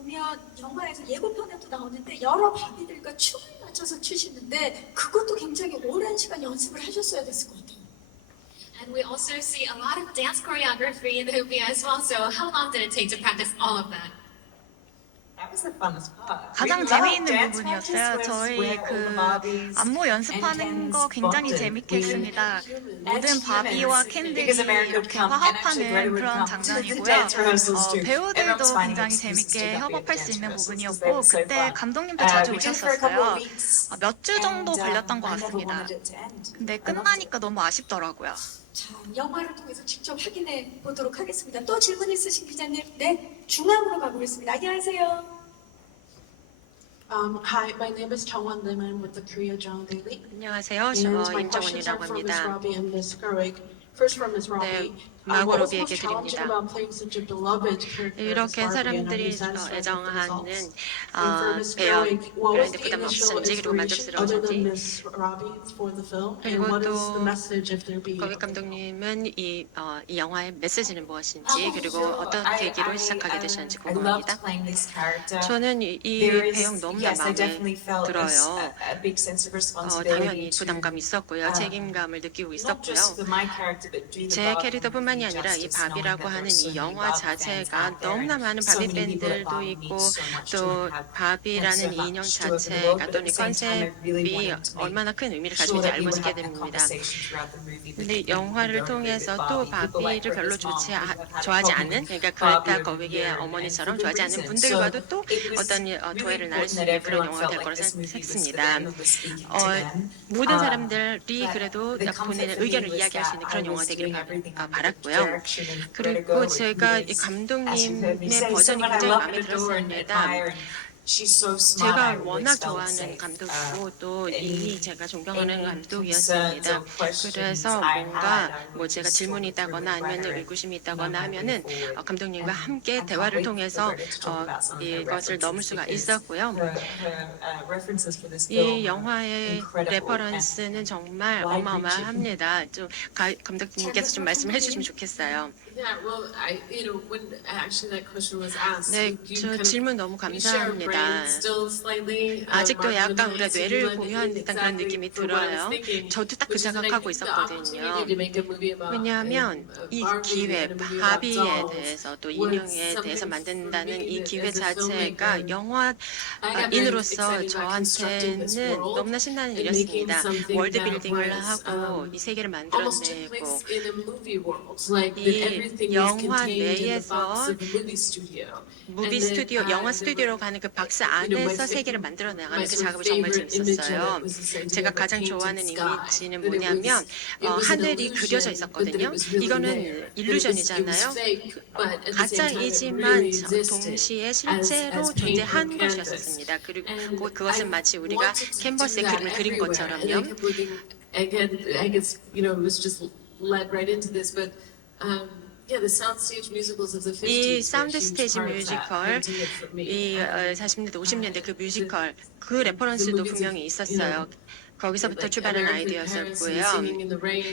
보면 영화에서 예고편에도 나오는데 여러 바비들과 춤을 맞춰서 추시는데 그것도 굉장히 오랜 시간 연습을 하셨어야 됐을 것 같아요. And we also see a lot of dance choreography in the movie as well. So how long did it take to practice all of that? That was the funnest part. 가장 We loved 재미있는 dance 부분이었어요. practice 저희 where all 그 the Barbies 안무 연습하는 and 거 Kens 굉장히 bonded. 재밌게 We- 했습니다. as 모든 바비와 humans, 캔들이 because America would 이렇게 come, and actually 화합하는 Greta would 그런 come to the 장면이고요. dance rehearsals too. 배우들도 Everyone's finding 굉장히 excuses to 재밌게 not be at 협업할 수 dance 있는 rehearsals because 부분이었고 they were so 그때 fun. 감독님도 자주 We took for a couple 오셨었어요. of weeks, 몇 주 정도 and, 걸렸던 것 I never 같습니다. wanted it to end. 근데 I loved it. 끝나니까 너무 아쉽더라고요. 자, 영화를 통해서 직접 확인해 보도록 하겠습니다. 또 질문 있으신 기자님, 네, 중앙으로 가보겠습니다. 안녕하세요. Hi, my name is Chongwon Lim. I'm with the Korea Journal Daily. 안녕하세요. And my questions are 임정원이라고 for Ms. 합니다. Robbie and Ms. Gerwig. First from Ms. Robbie. 마고 What was 로비에게 most challenging 드립니다. about playing such a beloved character as 이렇게 Barbie, and are 사람들이 you satisfied with the 애정하는 results? And for Ms. 배우 Gerwig, what was 그런데 the 부담 initial 없은지 그리고 inspiration other than 만족스러운지. Ms. Robbie for the film? And 그리고 what is 또 the message if there be? 거기 감독님은 이 영화의 메시지는 무엇인지 그리고 어떤 계기로 시작하게 되셨는지 I loved 궁금합니다. playing this character. 저는 이 There is, 배우 너무나 yes, I 마음에 definitely felt 들어요. a big sense of 당연히 responsibility to 부담감이 있었고요. 책임감을 느끼고 not 있었고요. just for my character 제 캐릭터뿐만이 아니라 이 바비라고 하는 이 영화 자체가 너무나 많은 바비 팬들도 있고 또 바비라는 이 인형 자체가 또는 이 컨셉이 얼마나 큰 의미를 가지고 있는지 알고 있게 됩니다. 근데 영화를 통해서 또 바비를 별로 좋아하지 않는, 그러니까 그레타 거위의 어머니처럼 좋아하지 않는 분들과도 또 어떤 조회를 나눌 수 있는 그런 영화가 될 거라 생각했습니다. 모든 사람들이 그래도 본인의 의견을 이야기할 수 있는 그런 영화가 되기를 바랐고요. 그리고 제가 이 감독님의 버전이 굉장히 마음에 들었습니다. 제가 워낙 좋아하는 감독이고 또 이미 제가 존경하는 감독이었습니다. 그래서 뭔가 뭐 제가 질문이 있다거나 아니면 의구심이 있다거나 하면은 감독님과 함께 대화를 통해서 이것을 넘을 수가 있었고요. 이 영화의 레퍼런스는 정말 어마어마합니다. 좀 감독님께서 좀 말씀을 해주시면 좋겠어요. Yeah, well, when actually that question was asked, 네, 저 질문 너무 감사합니다. 아직도 약간 우리가 뇌를 공유하는 듯한 그런 느낌이 들어요. 저도 딱 그 생각하고 있었거든요. 왜냐하면 이 기회, 바비에 대해서 또 인형에 대해서 만든다는 이 기회 자체가 영화인으로서 저한테는 너무나 신나는 일이었습니다. 월드 빌딩을 하고 이 세계를 만들어내고 이 영화 내에서 무비 스튜디오, 영화 스튜디오로 가는 그 박스 안에서 세계를 만들어 나가는 그 작업이 정말 재밌었어요. 제가 가장 좋아하는 이미지는 뭐냐면 하늘이 그려져 있었거든요. 이거는 일루전이잖아요. 가짜이지만 동시에 실제로 존재한 것이었습니다. 그리고 그것은 마치 우리가 캔버스에 그림을 그린 것처럼요. Again, I guess it was just led right into this, but yeah, the soundstage musicals of the 50s. 이 사운드 스테이지 뮤지컬, 이 40년대, 50년대 그 뮤지컬, 그 레퍼런스도 분명히 있었어요. 거기서부터 출발한 아이디어였었고요.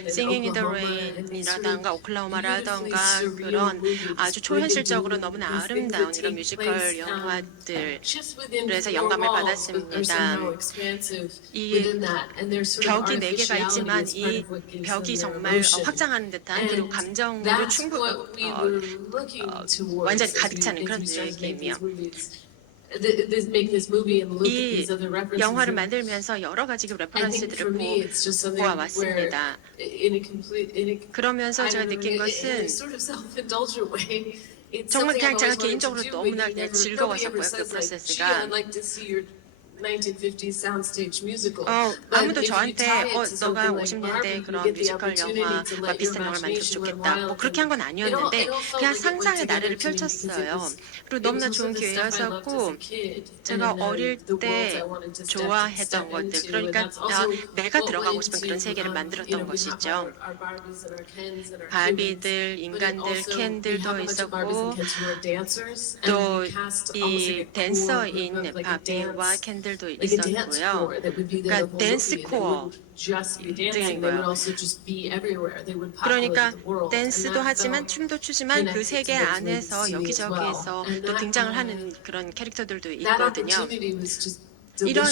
Singing in the Rain이라던가 오클라호마라던가 그런 아주 초현실적으로 너무나 아름다운 이런 뮤지컬 영화들에서 영감을 받았습니다. 이 벽이 4개가 있지만 이 벽이 정말 확장하는 듯한 그리고 감정으로 완전히 가득 차는 그런 느낌이요. 이 영화를 만들면서 여러 가지 레퍼런스들을 보아왔습니다. 그러면서 제가 느낀 것은 정말 그냥 제가 개인적으로 너무나 그냥 즐거웠었고요. 그 프로세스가. 아무도 저한테 너가 50년대 그런 뮤지컬 영화와 비슷한 영화를 만들면 좋겠다. 뭐 그렇게 한 건 아니었는데 그냥 상상의 나래를 펼쳤어요. 그리고 너무나 좋은 기회였었고 제가 어릴 때 좋아했던 것들, 그러니까 내가 들어가고 싶은 그런 세계를 만들었던 것이죠. 바비들, 인간들, 켄들도 있었고 또 이 댄서인 바비와 켄들도 있었고요. 그러니까 댄스 코어 등인 거예요. 그러니까 댄스도 하지만 춤도 추지만 그 세계 안에서 여기저기에서 또 등장을 하는 그런 캐릭터들도 있거든요. 이런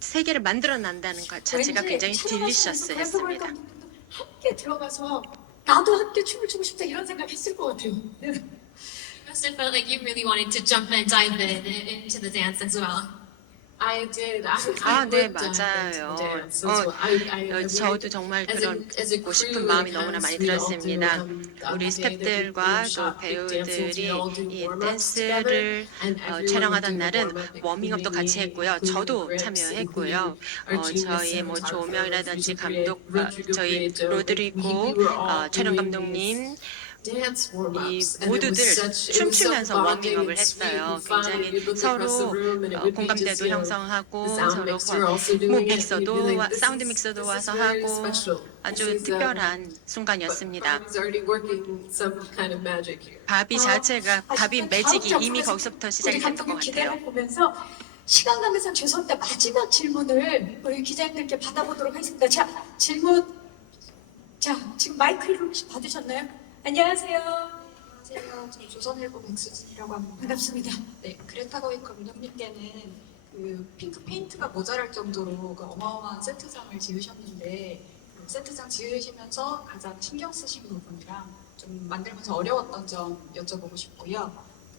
세계를 만들어낸다는 것 자체가 굉장히 딜리셔스했습니다. 함께 들어가서 나도 함께 춤을 추고 싶다 이런 생각했을 것 같아요. Must have felt like you really wanted to jump and dive into the dance as well. I did. 네, 맞아요. 저도 정말 그러고 싶은 마음이 너무나 많이 들었습니다. 우리 스태프들과 또 배우들이 이 댄스를 촬영하던 날은 워밍업도 같이 했고요. 저도 참여했고요. 저희 뭐 조명이라든지 감독, 저희 로드리고 촬영 감독님, 이 모두들 춤추면서 워밍업을 했어요. 굉장히 서로 공감대도 형성하고 서로 뭐 믹서도 사운드 믹서도 와서 하고 아주 특별한 순간이었습니다. 바비 자체가 바비 매직이 이미 거기서부터 시작이 됐던 것 같아요. 보면서 시간 관계상 죄송한데 마지막 질문을 우리 기자님들께 받아보도록 하겠습니다. 자, 질문. 자, 지금 마이크를 혹시 받으셨나요? 안녕하세요. 안녕하세요. 저는 조선일보 백수진이라고 합니다. 반갑습니다. 네, 그레타 거위 감독님께는 그 핑크 페인트가 모자랄 정도로 그 어마어마한 세트장을 지으셨는데 그 세트장 지으시면서 가장 신경 쓰신 부분이랑 좀 만들면서 어려웠던 점 여쭤보고 싶고요.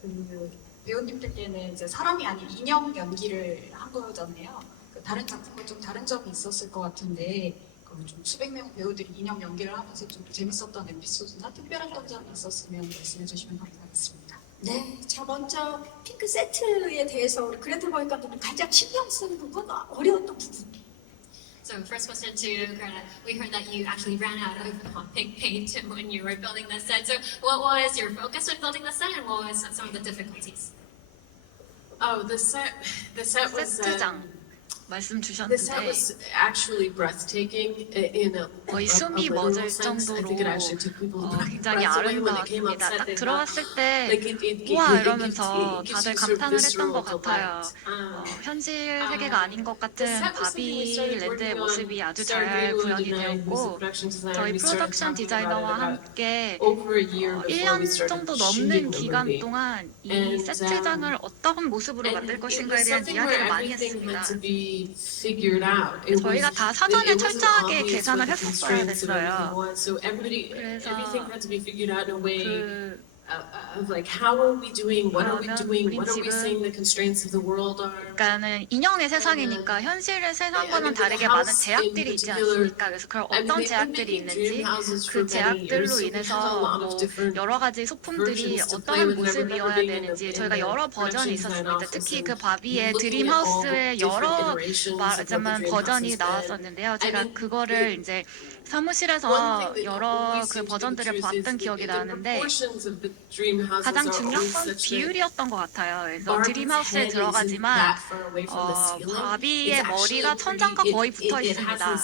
그 배우님들께는 이제 사람이 아닌 인형 연기를 한 거잖아요. 그 다른 작품과 좀 다른 점이 있었을 것 같은데 좀 수백 명 배우들이 인형 연기를 하면서 좀 재밌었던 에피소드나 특별했던 점이 있었으면 말씀해 주시면 감사하겠습니다. 네, 자 먼저 핑크 세트에 대해서 우리 그레타 버익 감독님 가장 신경 쓰는 부분, 어려웠던 부분. So first question to Greta. We heard that you actually ran out of pink paint when you were building the set. So what was your focus when building the set, and what was some of the difficulties? Oh, the set was 세트장 말씀 the set 주셨는데 was actually breathtaking in a 거의 a 숨이 literal 멎을 sense. I think it actually took people 굉장히 breath away when they came on 아름다웠습니다. set. 딱 They 들어왔을 때 like it 우와 gives 이러면서 you 다들 sort of 감탄을 했던 visceral 것 같아요. delight. 현실 세계가 아닌 것 같은 바비랜드의 모습이 아주 잘 구현이 되었고 저희 프로덕션 디자이너와 함께 1년 정도 넘는 기간 동안 이 세트장을 어떤 모습으로 만들 것인가에 대한 이야기를 많이 했습니다. 저희가 다 사전에 철저하게 계산을 했었어야 됐어요. 그래서 of like how are we doing, what are we 그러면 doing, 우린 what are we 지금 saying the constraints of the world are. 그러니까는 인형의 세상이니까 현실의 세상과는 다르게 많은 제약들이 있지 않습니까? 그래서 그런 어떤 제약들이 있는지 그 제약들로 인해서 뭐 여러 가지 소품들이 어떠한 모습이어야 되는지 저희가 여러 버전이 있었습니다. 특히 그 바비의 드림하우스의 여러 말하자면 버전이 나왔었는데요. 제가 그거를 이제 사무실에서 여러 그 버전들을 봤던 기억이 나는데 가장 중요한 건 비율이었던 것 같아요. 그래서 드림하우스에 들어가지만 바비의 머리가 천장과 거의 붙어 있습니다.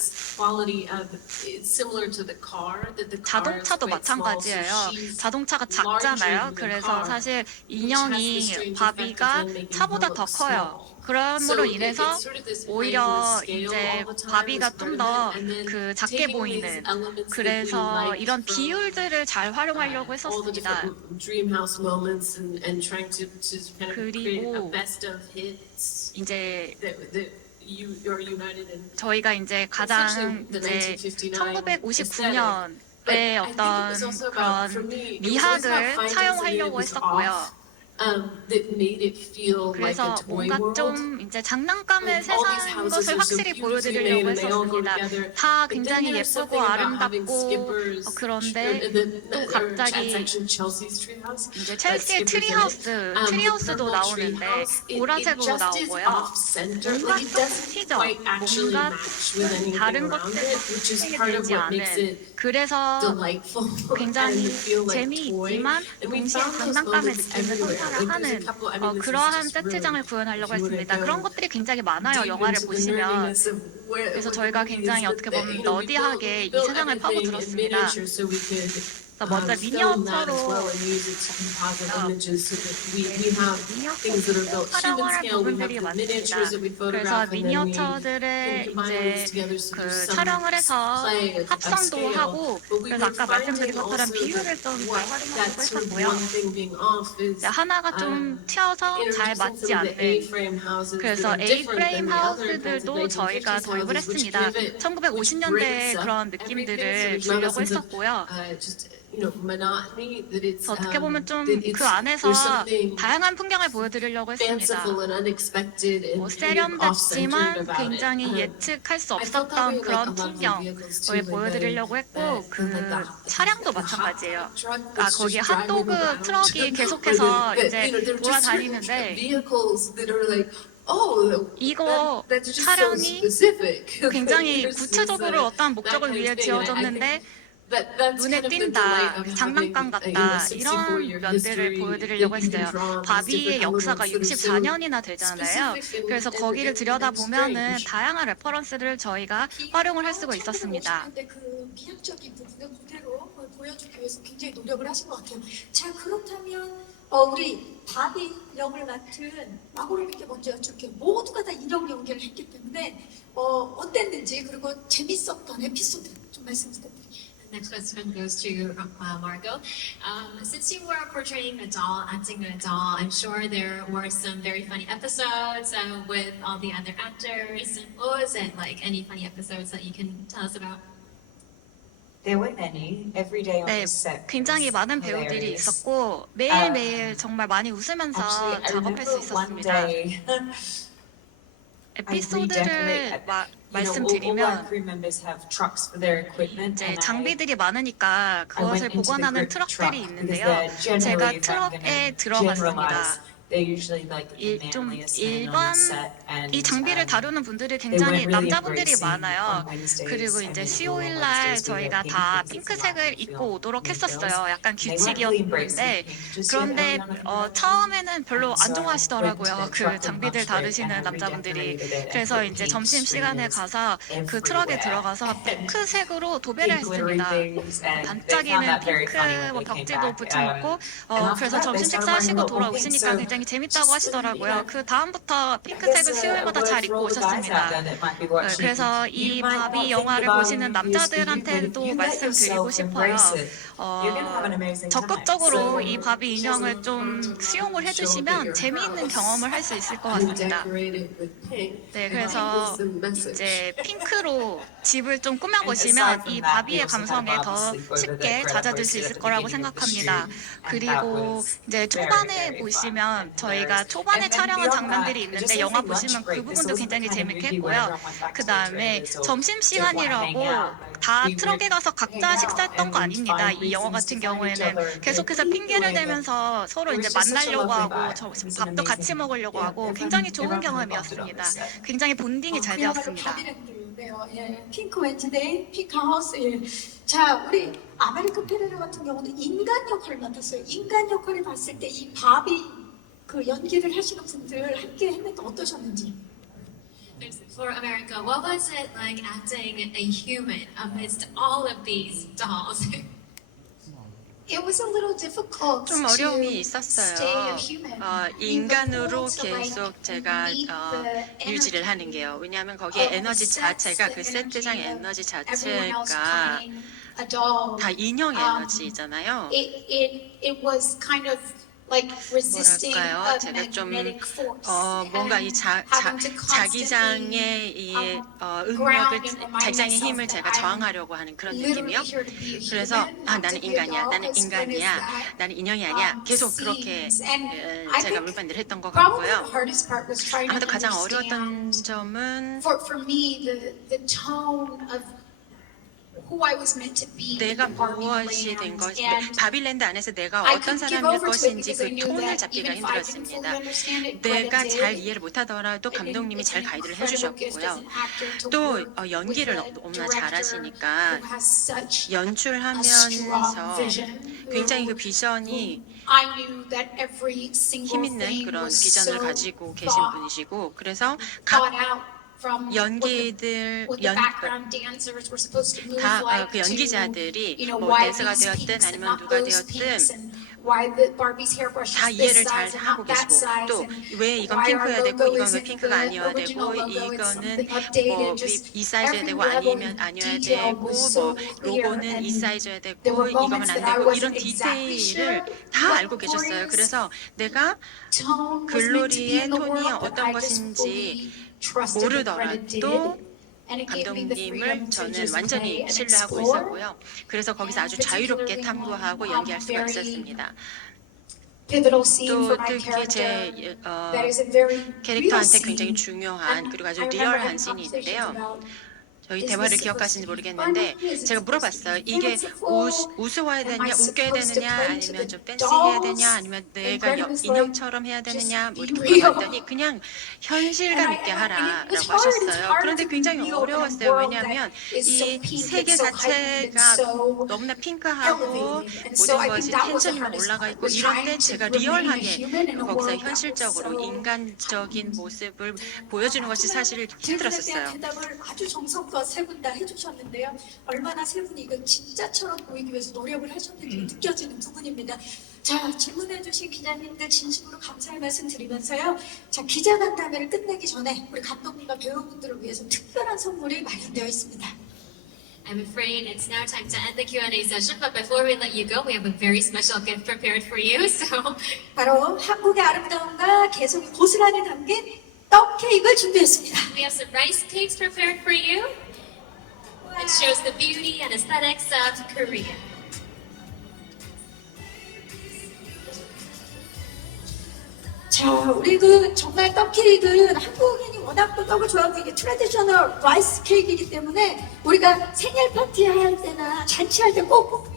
자동차도 마찬가지예요. 자동차가 작잖아요. 그래서 사실 인형이 바비가 차보다 더 커요. 그럼으로 인해서 오히려 이제 바비가 좀 더 그 작게 보이는 그래서 이런 비율들을 잘 활용하려고 했었습니다. 그리고 이제 저희가 이제 가장 이제 1959년에 어떤 그런 미학을 차용하려고 했었고요. 그래서 뭔가 좀 이제 장난감의 세상 것을 확실히 보여드리려고 했었습니다. 다 굉장히 예쁘고 아름답고 그런데 또 갑자기 이제 첼시의 트리하우스도 나오는데 보라색으로 나오고요. 뭔가 좀 튀죠. 뭔가 다른 것들과 되지 않은 그래서 굉장히 재미있지만 동시에 장난감의 느낌을 선사하는 그러한 세트장을 구현하려고 했습니다. 그런 것들이 굉장히 많아요. 영화를 보시면. 그래서 저희가 굉장히 어떻게 보면 너디하게 이 세상을 파고들었습니다. 먼저 미니어처로 촬영을 할 부분들이 많습니다. 그래서 미니어처들의 이제 그 촬영을 해서 합성도 하고 그래서 아까 말씀드린 것처럼 비율을 좀 잘 활용하려고 했었고요. 하나가 좀 튀어서 잘 맞지 않는 그래서 A-프레임 하우스들도 저희가 도입을 했습니다. 1950년대의 그런 느낌들을 주려고 했었고요. 어떻게 보면 좀 그 안에서 다양한 풍경을 보여드리려고 했습니다. 세련됐지만 굉장히 예측할 수 없었던 그런 풍경을 보여드리려고 했고 그 차량도 마찬가지예요. 거기 핫도그 트럭이 계속해서 이제 돌아다니는데 이거 차량이 굉장히 구체적으로 어떠한 목적을 위해 지어졌는데 눈에 띈다, 장난감 같다 이런 면들을 보여드리려고 했어요. 바비의 역사가 64년이나 되잖아요. 그래서 거기를 들여다보면은 다양한 레퍼런스를 저희가 활용을 할 수가 있었습니다. 그 미학적인 부분을 그대로 보여주기 위해서 굉장히 노력을 하신 것 같아요. 자 그렇다면 우리 바비 역을 맡은 마고로비께 먼저 여쭙게요. 모두가 다 인형 연기를 했기 때문에 어땠는지 그리고 재밌었던 에피소드 좀 말씀 부탁드립니다. Next question goes to Margot. Since you were portraying a doll, acting a doll, I'm sure there were some very funny episodes with all the other actors. What was it like? Any funny episodes that you can tell us about? There were many every day on 네, the set. 굉장히 많은 배우들이 있었고 매일매일 정말 많이 웃으면서 Actually, I 작업할 수 remember one 있었습니다. day. 에피소드를 all our 말씀드리면 crew members have trucks for their equipment. 이제 and 장비들이 많으니까 I 그것을 went into the 보관하는 group 트럭들이 truck 있는데요. because they're 제가 generally, if I'm 트럭에 gonna 들어갔습니다. generalize, they're usually like the 좀 manliest men on the set, and 이 장비를 다루는 분들이 they 굉장히 weren't really 남자분들이 embracing 많아요. on Wednesdays. 그리고 I 이제 mean, 수요일 on 날 Wednesdays we 저희가 wear pink 다 because it's 핑크색을 allowed 입고 to 오도록 film 했었어요. 약간 They weren't really embracing 규칙이었는데 pink just yet 그런데 early on in the 처음에는 별로 안 So I went to 좋아하시더라고요. the 그 truck 장비들 and 다루시는 I 남자분들이. redecorated it and 그래서 put 이제 pink 점심 시간에 streamers 가서 그 트럭에 everywhere. 들어가서 핑크색으로 도배를 Pink glittery 했습니다. things, and they found 반짝이는 that very funny 핑크 when 뭐 they came 벽지도 back. 붙여놓고 and after 그래서 that, they 점심 started wearing 식사하시고 little pink, 돌아오시니까 so 굉장히 재밌다고 just, 하시더라고요. you know, 그 다음부터 I 핑크색을 guess, 수요일마다 word 잘 for 입고 all the guys out 오셨습니다. there that might be watching. 그래서 이 You might not 바비 think 영화를 the 보시는 Barbie movie is for you, but 남자들한테도 if you let 말씀드리고 yourself 싶어요. embrace it, you're gonna have an amazing time. 적극적으로 So, 이 바비 인형을 좀 수용을 해주시면 재미있는 경험을 할 수 있을 것 You 같습니다. decorate it with pink. 네, and 그래서 equals the message. 이제 핑크로 집을 좀 꾸며보시면 이 바비의 감성에 더 쉽게 잦아들 수 있을 거라고 생각합니다. 그리고 이제 초반에 보시면 저희가 초반에 촬영한 장면들이 있는데 영화 보시면 그 부분도 굉장히 재밌게 했고요. 그 다음에 점심시간이라고 다 트럭에 가서 각자 식사했던 거 아닙니다. 이 영화 같은 경우에는 계속해서 핑계를 대면서 서로 이제 만나려고 하고 밥도 같이 먹으려고 하고 굉장히 좋은 경험이었습니다. 굉장히 본딩이 잘 되었습니다. 바비랜드네요. 예, 핑크 웬즈데이, 핑크 하우스. 예. 자, 우리 아메리칸 페레라 같은 경우는 인간 역할을 맡았어요. 인간 역할을 봤을 때 이 바비 그 연기를 하시는 분들 함께 했는데 어떠셨는지? For America, what was it like acting a human amidst all of these dolls? It was a little difficult 좀 to 어려움이 stay 있었어요. a human. 인간으로 계속 제가 유지를 하는 게요. 왜냐하면 거기에 에너지 자체가 그 세트장 에너지 자체가 다 인형 에너지잖아요. It was kind of like resisting 뭐랄까요? a 제가 좀 magnetic force. 뭔가 이 and having to 자기장의 이 응력을 자기장의 힘을 제가 저항하려고 하는 그런 느낌이요. literally here to be a 그래서 human, 나는 not to be a 인간이야, doll, 나는 as fun as 인간이야, that, 나는 인형이 아니야. 계속 그렇게 scenes. And I 제가 think 물반대를 했던 것 probably the 같고요. hardest part was trying to 아마도 가장 understand 어려웠던 점은 for me the tone of who I was meant to be in 내가 the Barbie 무엇이 된 land. 것인지, And 바빌랜드 안에서 내가 I 어떤 could give 사람일 over to it 것인지 because I 그 knew 톤을 that 잡기가 even if I didn't fully 힘들었습니다. understand it, 내가 Greta 잘 did. 이해를 못하더라도 감독님이 잘 가이드를 해주셨고요. 또 또 연기를 너무나 잘하시니까 연출하면서 굉장히 그 비전이 힘 있는 그런 비전을 가지고 계신 분이시고, 그래서 각 연기들 다 그 연기자들이 뭐 댄서가 되었든 아니면 누가 되었든 다 이해를 잘 하고 계시고, 또 왜 이건 핑크여야 되고 이건 왜 핑크가 아니어야 되고 이거는 뭐 이 사이즈여야 되고 아니면 아니어야 되고 뭐 로고는 이 사이즈여야 되고 이거면 안 되고 이런 디테일을 다 알고 계셨어요. 그래서 내가 글로리의 톤이 어떤 것인지 모르더라도 감독님을 저는 완전히 신뢰하고 있었고요. 그래서 거기서 아주 자유롭게 탐구하고 연기할 수가 있었습니다. 또 특히 제 캐릭터한테 굉장히 중요한 그리고 아주 리얼한 씬이 있는데요. 저희 대화를 기억하시는지 모르겠는데 제가 물어봤어요. 이게 우스워야 되냐, 웃겨야 되느냐, 아니면 좀 댄스해야 되냐, 아니면 내가 인형처럼 해야 되느냐, 뭐 이렇게 물어봤더니 그냥 현실감 있게 하라라고 하셨어요. 그런데 굉장히 어려웠어요. 왜냐하면 이 세계 자체가 너무나 핑크하고 모든 것이 텐션이만 올라가 있고 이럴 때 제가 리얼하게 거기서 현실적으로 인간적인 모습을 보여주는 것이 사실 힘들었었어요. 대답을 아주 정성껏 세 분 다 해주셨는데요. 얼마나 세 분이 이거 진짜처럼 보이기 위해서 노력을 하셨는지 느껴지는 부분입니다. 자, 질문해주신 기자님들 진심으로 감사의 말씀 드리면서요. 자, 기자간담회를 끝내기 전에 우리 감독님과 배우분들을 위해서 특별한 선물이 마련되어 있습니다. I'm afraid it's now time to end the Q&A session, but before we let you go, we have a very special gift prepared for you. So 바로 한국의 아름다움과 개성이 고스란히 담긴 떡 케이크를 준비했습니다. we have some rice cakes prepared for you. which shows the beauty and aesthetics of Korea. 자, 우리 그 정말 떡 케이크는 한국인이 워낙 또 떡을 좋아하고 이게 트레디셔널 라이스 케이크이기 때문에 우리가 생일 파티 할 때나 잔치할 때 꼭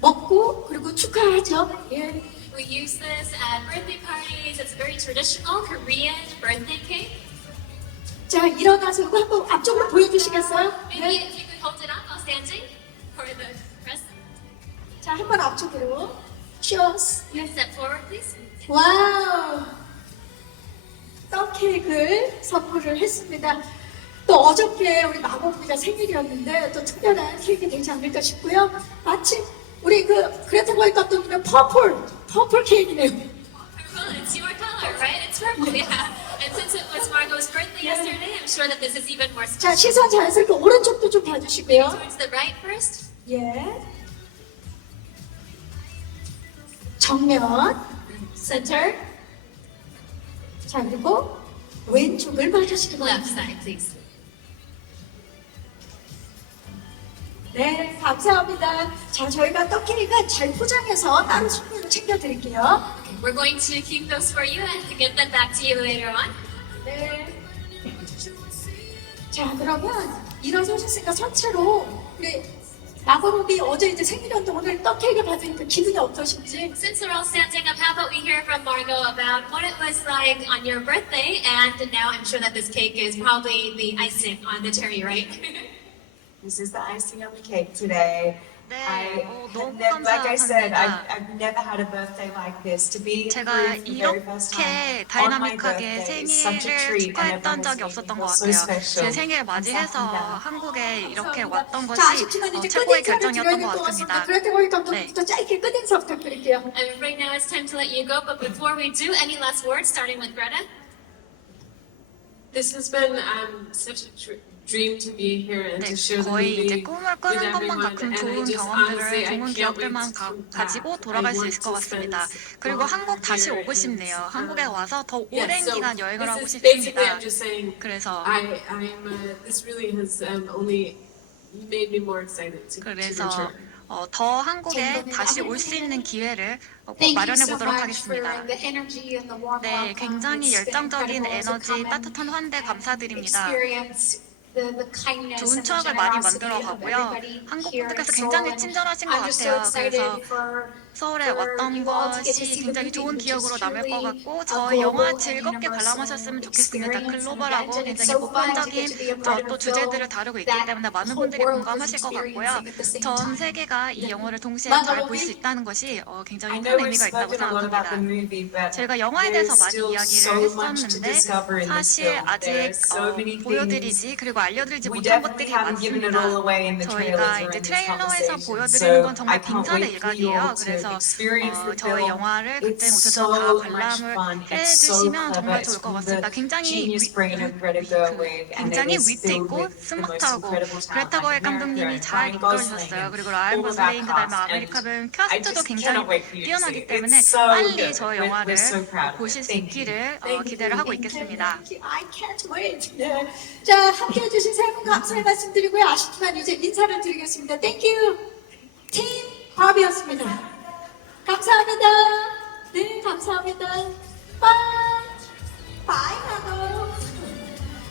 먹고 그리고 축하하죠. 예. We use this at birthday parties. It's a very traditional Korean birthday cake. 자, 일어나서 이거 한번 앞쪽으로 보여주시겠어요? Maybe 네. if you could hold it up while standing for the rest. 자, 한번 앞쪽으로. Cheers. Step forward, please. 와우! 떡 케이크를 선물을 했습니다. 또 어저께 우리 마법부가 생일이었는데 또 특별한 케이크 되지 않을까 싶고요. 마침 우리 그 그레타 거이 감독님의 퍼플 케이크네요. Well, it's your color, right? It's purple, yeah. And since it was Margot's birthday yesterday, I'm sure that this is even more 자, special. 시선 자연스럽게 오른쪽도 좀 봐주시고요. Towards the right first. 예. 정면, center. 자, 그리고 왼쪽을 봐주시기 Left 바랍니다. side, please. 네, 감사합니다. 자, 저희가 떡 케이크 잘 포장해서 따로 선물로 챙겨드릴게요. We're going to keep those for you and to get them back to you later on. 네. 자, 그러면 일어서셨으니까 선체로 우리 마고로비 어제 이제 생일이었는데 오늘 떡 케이크 받으니까 기분이 어떠신지? Since we're all standing up, how about we hear from Margot about what it was like on your birthday? And now I'm sure that this cake is probably the icing on the cherry, right? This is the icing on the cake today. 네, 너무 like I said, 감사합니다. I've never had a birthday like this. To be in 제가 Korea for the very first time 이렇게 on my 다이나믹하게 birthday is such a 생일을 treat, and 축하했던 everyone's 적이 making 없었던 it 것 so 같아요. special. 제 생일 맞이해서 감사합니다. 한국에 이렇게 감사합니다. 왔던 것이 자, 아쉽지만 이제 최고의 끝인사를 드려야 결정이었던 될 것 것 같습니다. 같습니다. 그럴 때 거기 감독님부터 짧게 끝인사 부탁드릴게요. I'm afraid now it's time to let you go, but before we do, any last words, starting with Greta? This has been such a dream to be here and 네, to share the 거의 이제 movie 꿈을 with 꾸는 것만 everyone. 가끔 And I 좋은 just 경험들을, honestly, I 좋은 can't 기억들만 wait to come 가지고 back. 돌아갈 I 수 want 있을 것 to 같습니다. spend 그리고 longer 한국 다시 here 오고 싶네요. and, 한국에 와서 더 yeah, 오랜 so 기간 여행을 하고 this is basically 싶습니다. I'm just saying 그래서 this really has only made me more excited to 그래서 return. 더 한국에 다시 올 수 있는 기회를 꼭 마련해 보도록 하겠습니다. 네, 굉장히 열정적인 에너지, 따뜻한 환대 감사드립니다. 좋은 추억을 많이 만들어 가고요. 한국 분들께서 굉장히 친절하신 것 같아요. 그래서 서울에 왔던 것이 굉장히 좋은 기억으로 남을 것 같고 저희 영화 즐겁게 관람하셨으면 좋겠습니다. 글로벌하고 굉장히 보편적인 또 주제들을 다루고 있기 때문에 많은 분들이 공감하실 것 같고요. 전 세계가 이 영화를 동시에 잘 볼 수 있다는 것이 굉장히 큰 의미가 있다고 생각합니다. 저희가 영화에 대해서 많이 이야기를 했었는데 사실 아직 보여드리지 그리고 알려드리지 못한 것들이 많습니다. 저희가 이제 트레일러에서 보여드리는 건 정말 빙산의 일각이에요. 그래서 저희 영화를 극장에 오셔서 다 관람을 해주시면 정말 좋을 것 같습니다. 굉장히 위트 있고 스마트하고 그레타 거의 감독님이 잘 이끌어주셨어요. 그리고 라이언 고슬링 그다음에 아메리카 배우 캐스트도 굉장히 뛰어나기 때문에 빨리 저희 영화를 보실 수 있기를 기대를 하고 있겠습니다. I can't wait. 네. 자, 함께 해주신 세 분 감사의 말씀드리고요. 아쉽지만 이제 인사를 드리겠습니다. Thank you. 팀 바비였습니다. 감사합니다. 네, 감사합니다. 바이. 바이, 나도.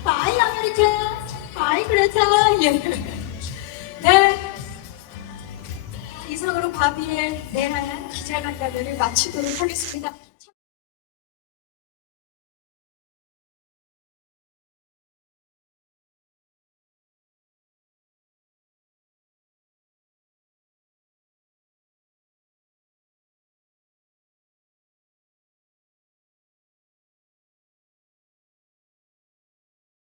바이, 아메리카. 바이, 그레타. 예. 네. 이상으로 바비의 내한 기자간담회를 마치도록 하겠습니다.